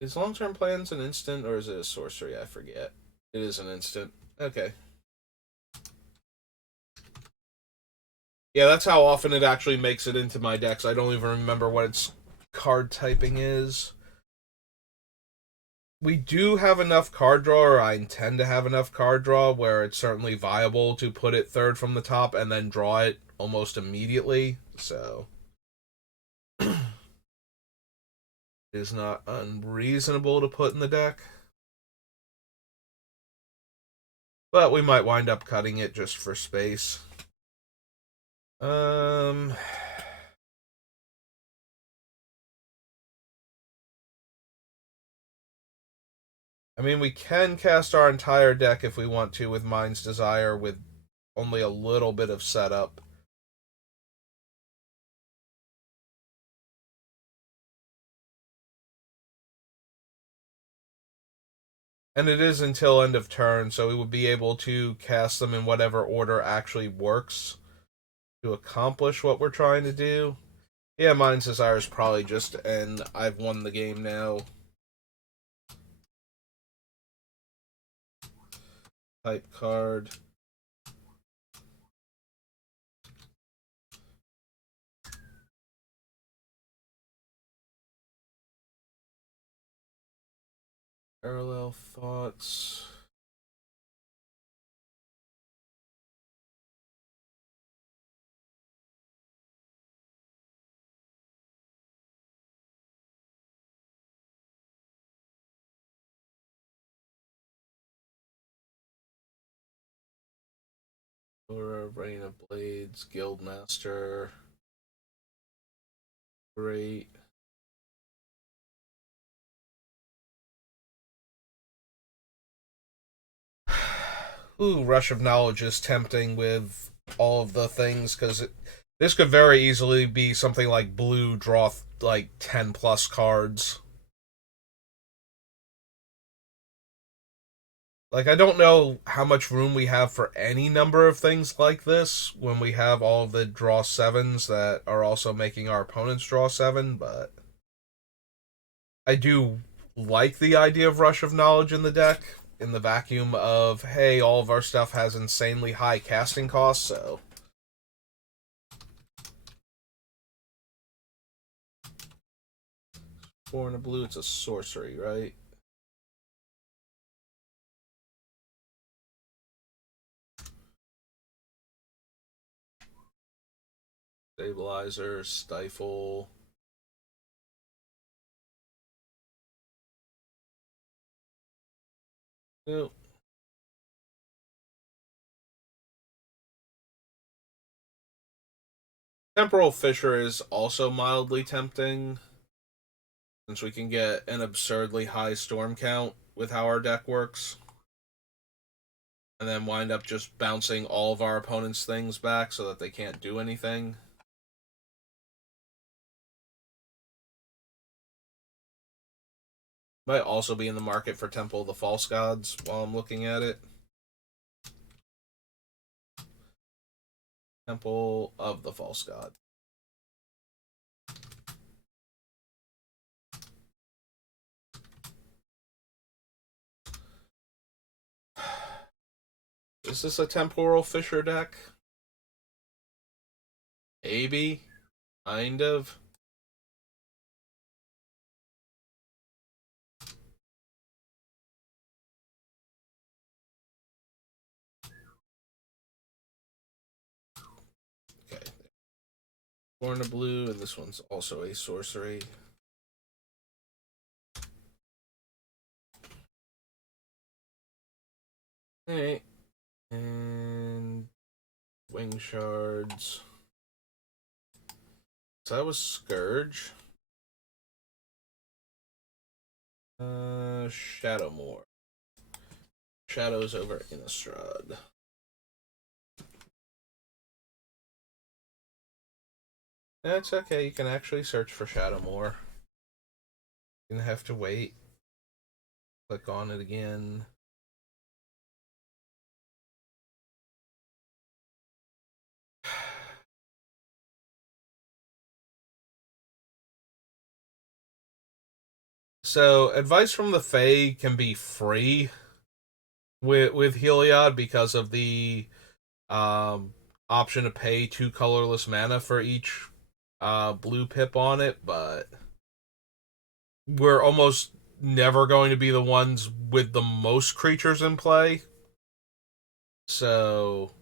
Is long-term plans an instant or is it a sorcery? I forget. It is an instant. Okay. Yeah, that's how often it actually makes it into my decks. I don't even remember what its card typing is. we do have enough card draw, or I intend to have enough card draw, where it's certainly viable to put it third from the top and then draw it almost immediately. So it is not unreasonable to put in the deck. But we might wind up cutting it just for space. I mean, we can cast our entire deck if we want to with Mind's Desire with only a little bit of setup. And it is until end of turn, so we would be able to cast them in whatever order actually works to accomplish what we're trying to do. Yeah, Mind's Desire is probably just end. I've won the game now type card. Parallel Thoughts. Aura, Rain of Blades, Guildmaster. Great. Ooh, Rush of Knowledge is tempting with all of the things, because this could very easily be something like blue, draw like 10 plus cards. Like, I don't know how much room we have for any number of things like this when we have all of the draw sevens that are also making our opponents draw seven, but I do like the idea of Rush of Knowledge in the deck in the vacuum of, hey, all of our stuff has insanely high casting costs, so. Four and a blue, it's a sorcery, right? Stabilizer, Stifle. Nope. Temporal Fissure is also mildly tempting, since we can get an absurdly high storm count with how our deck works. And then wind up just bouncing all of our opponent's things back so that they can't do anything. Might also be in the market for Temple of the False Gods while I'm looking at it. Temple of the False God. Is this a Temporal Fissure deck? Maybe. Kind of. Okay. Born a blue, and this one's also a sorcery. Alright. And Wing Shards. So that was Scourge. Shadowmoor. Shadows over Innistrad. That's okay, you can actually search for Shadowmoor. You're gonna have to wait. Click on it again. So, advice from the Fae can be free with Heliod because of the option to pay 2 colorless mana for each blue pip on it, but we're almost never going to be the ones with the most creatures in play. So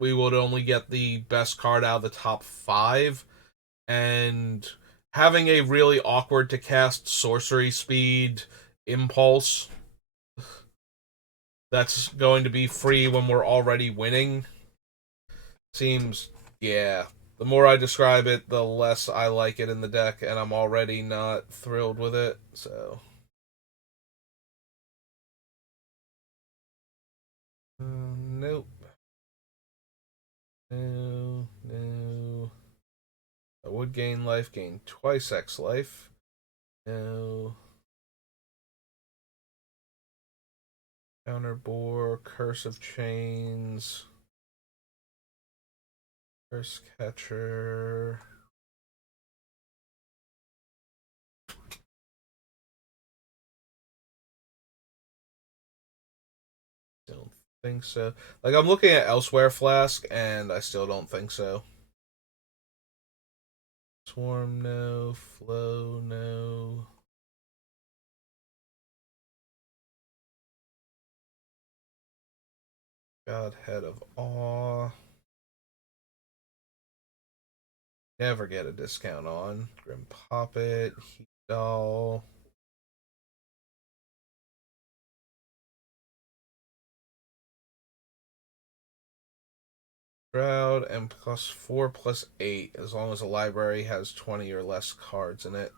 we would only get the best card out of the top five. And having a really awkward to cast sorcery speed impulse that's going to be free when we're already winning seems, yeah. The more I describe it, the less I like it in the deck, and I'm already not thrilled with it. So, nope, no. I would gain life, gain twice X life. No. Counterbore, Curse of Chains, Curse Catcher. Don't think so. Like, I'm looking at Elsewhere Flask, and I still don't think so. Swarm, no. Flow, no. Godhead of Awe. Never get a discount on. Grim Poppet, Heat Doll. Shroud, and +4/+8, as long as a library has 20 or less cards in it.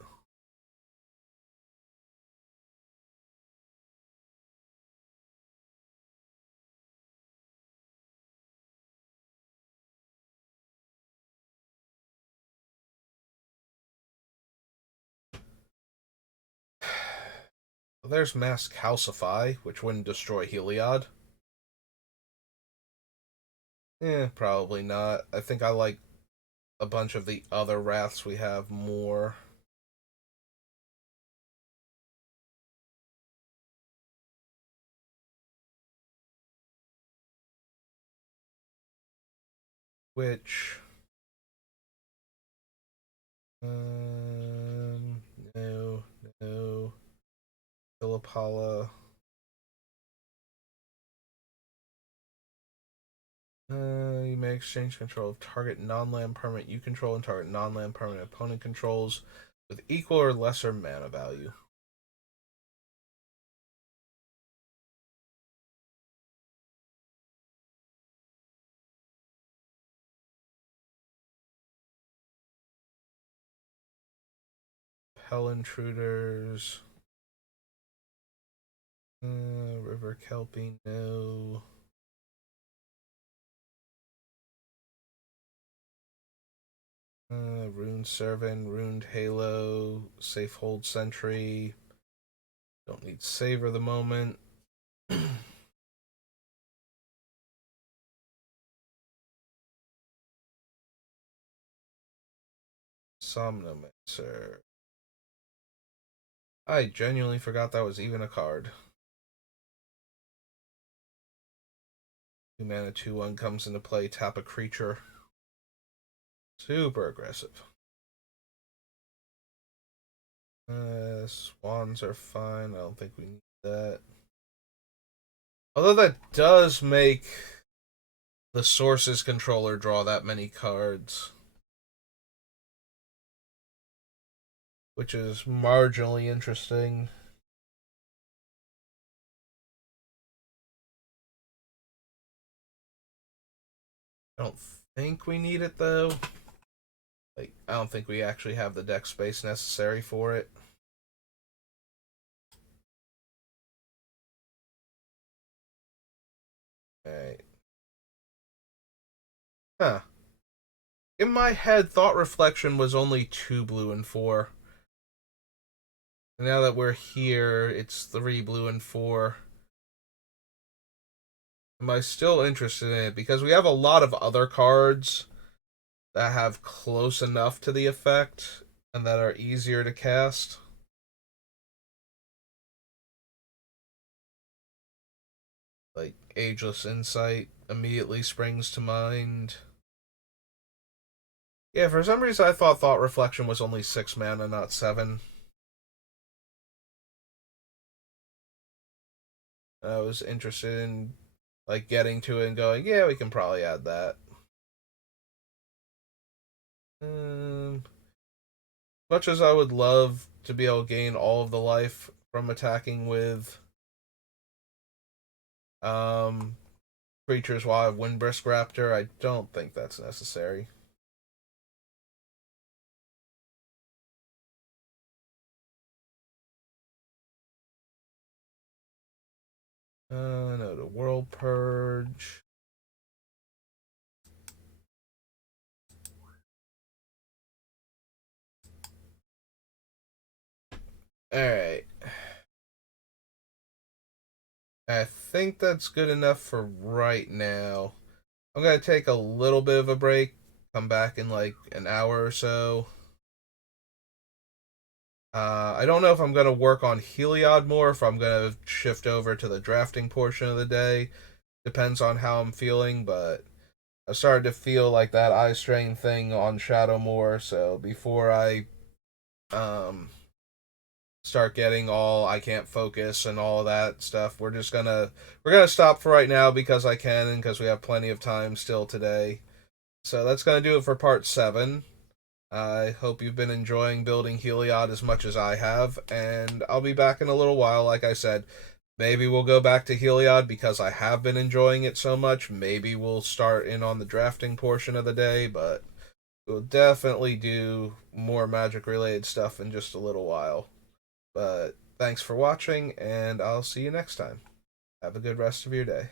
Well, there's Mass Calcify, which wouldn't destroy Heliod. Probably not. I think I like a bunch of the other Wraths we have more. Which, no, no. Philippala. You may exchange control of target non-land permanent you control and target non-land permanent opponent controls with equal or lesser mana value. Hell Intruders. River Kelpie, no. Rune Servant, Runed Halo, Safe Hold Sentry. Don't need Savor the moment. Somnomancer. I genuinely forgot that was even a card. 2 mana, 2/1 comes into play, tap a creature. Super aggressive. Swans are fine. I don't think we need that. Although that does make the Sources controller draw that many cards, which is marginally interesting. I don't think we need it though. Like, I don't think we actually have the deck space necessary for it. Alright. Huh. In my head, Thought Reflection was only 2 blue and 4. And now that we're here, it's 3 blue and 4. Am I still interested in it? Because we have a lot of other cards that have close enough to the effect and that are easier to cast. Like Ageless Insight immediately springs to mind. Yeah, for some reason I thought Thought Reflection was only 6 mana, not 7. I was interested in like getting to it and going, yeah, we can probably add that. Um, much as I would love to be able to gain all of the life from attacking with um creatures while I have Windbrisk Raptor, I don't think that's necessary. No, the World Purge. Alright. I think that's good enough for right now. I'm gonna take a little bit of a break, come back in like an hour or so. I don't know if I'm gonna work on Heliod more, if I'm gonna shift over to the drafting portion of the day. Depends on how I'm feeling, but I started to feel like that eye strain thing on Shadow more, so before I um start getting all I can't focus and all of that stuff, we're gonna stop for right now because I can and because we have plenty of time still today. So that's gonna do it for part 7. I hope you've been enjoying building Heliod as much as I have, and I'll be back in a little while. Like I said, maybe we'll go back to Heliod because I have been enjoying it so much. Maybe we'll start in on the drafting portion of the day, but we'll definitely do more magic related stuff in just a little while. But thanks for watching, and I'll see you next time. Have a good rest of your day.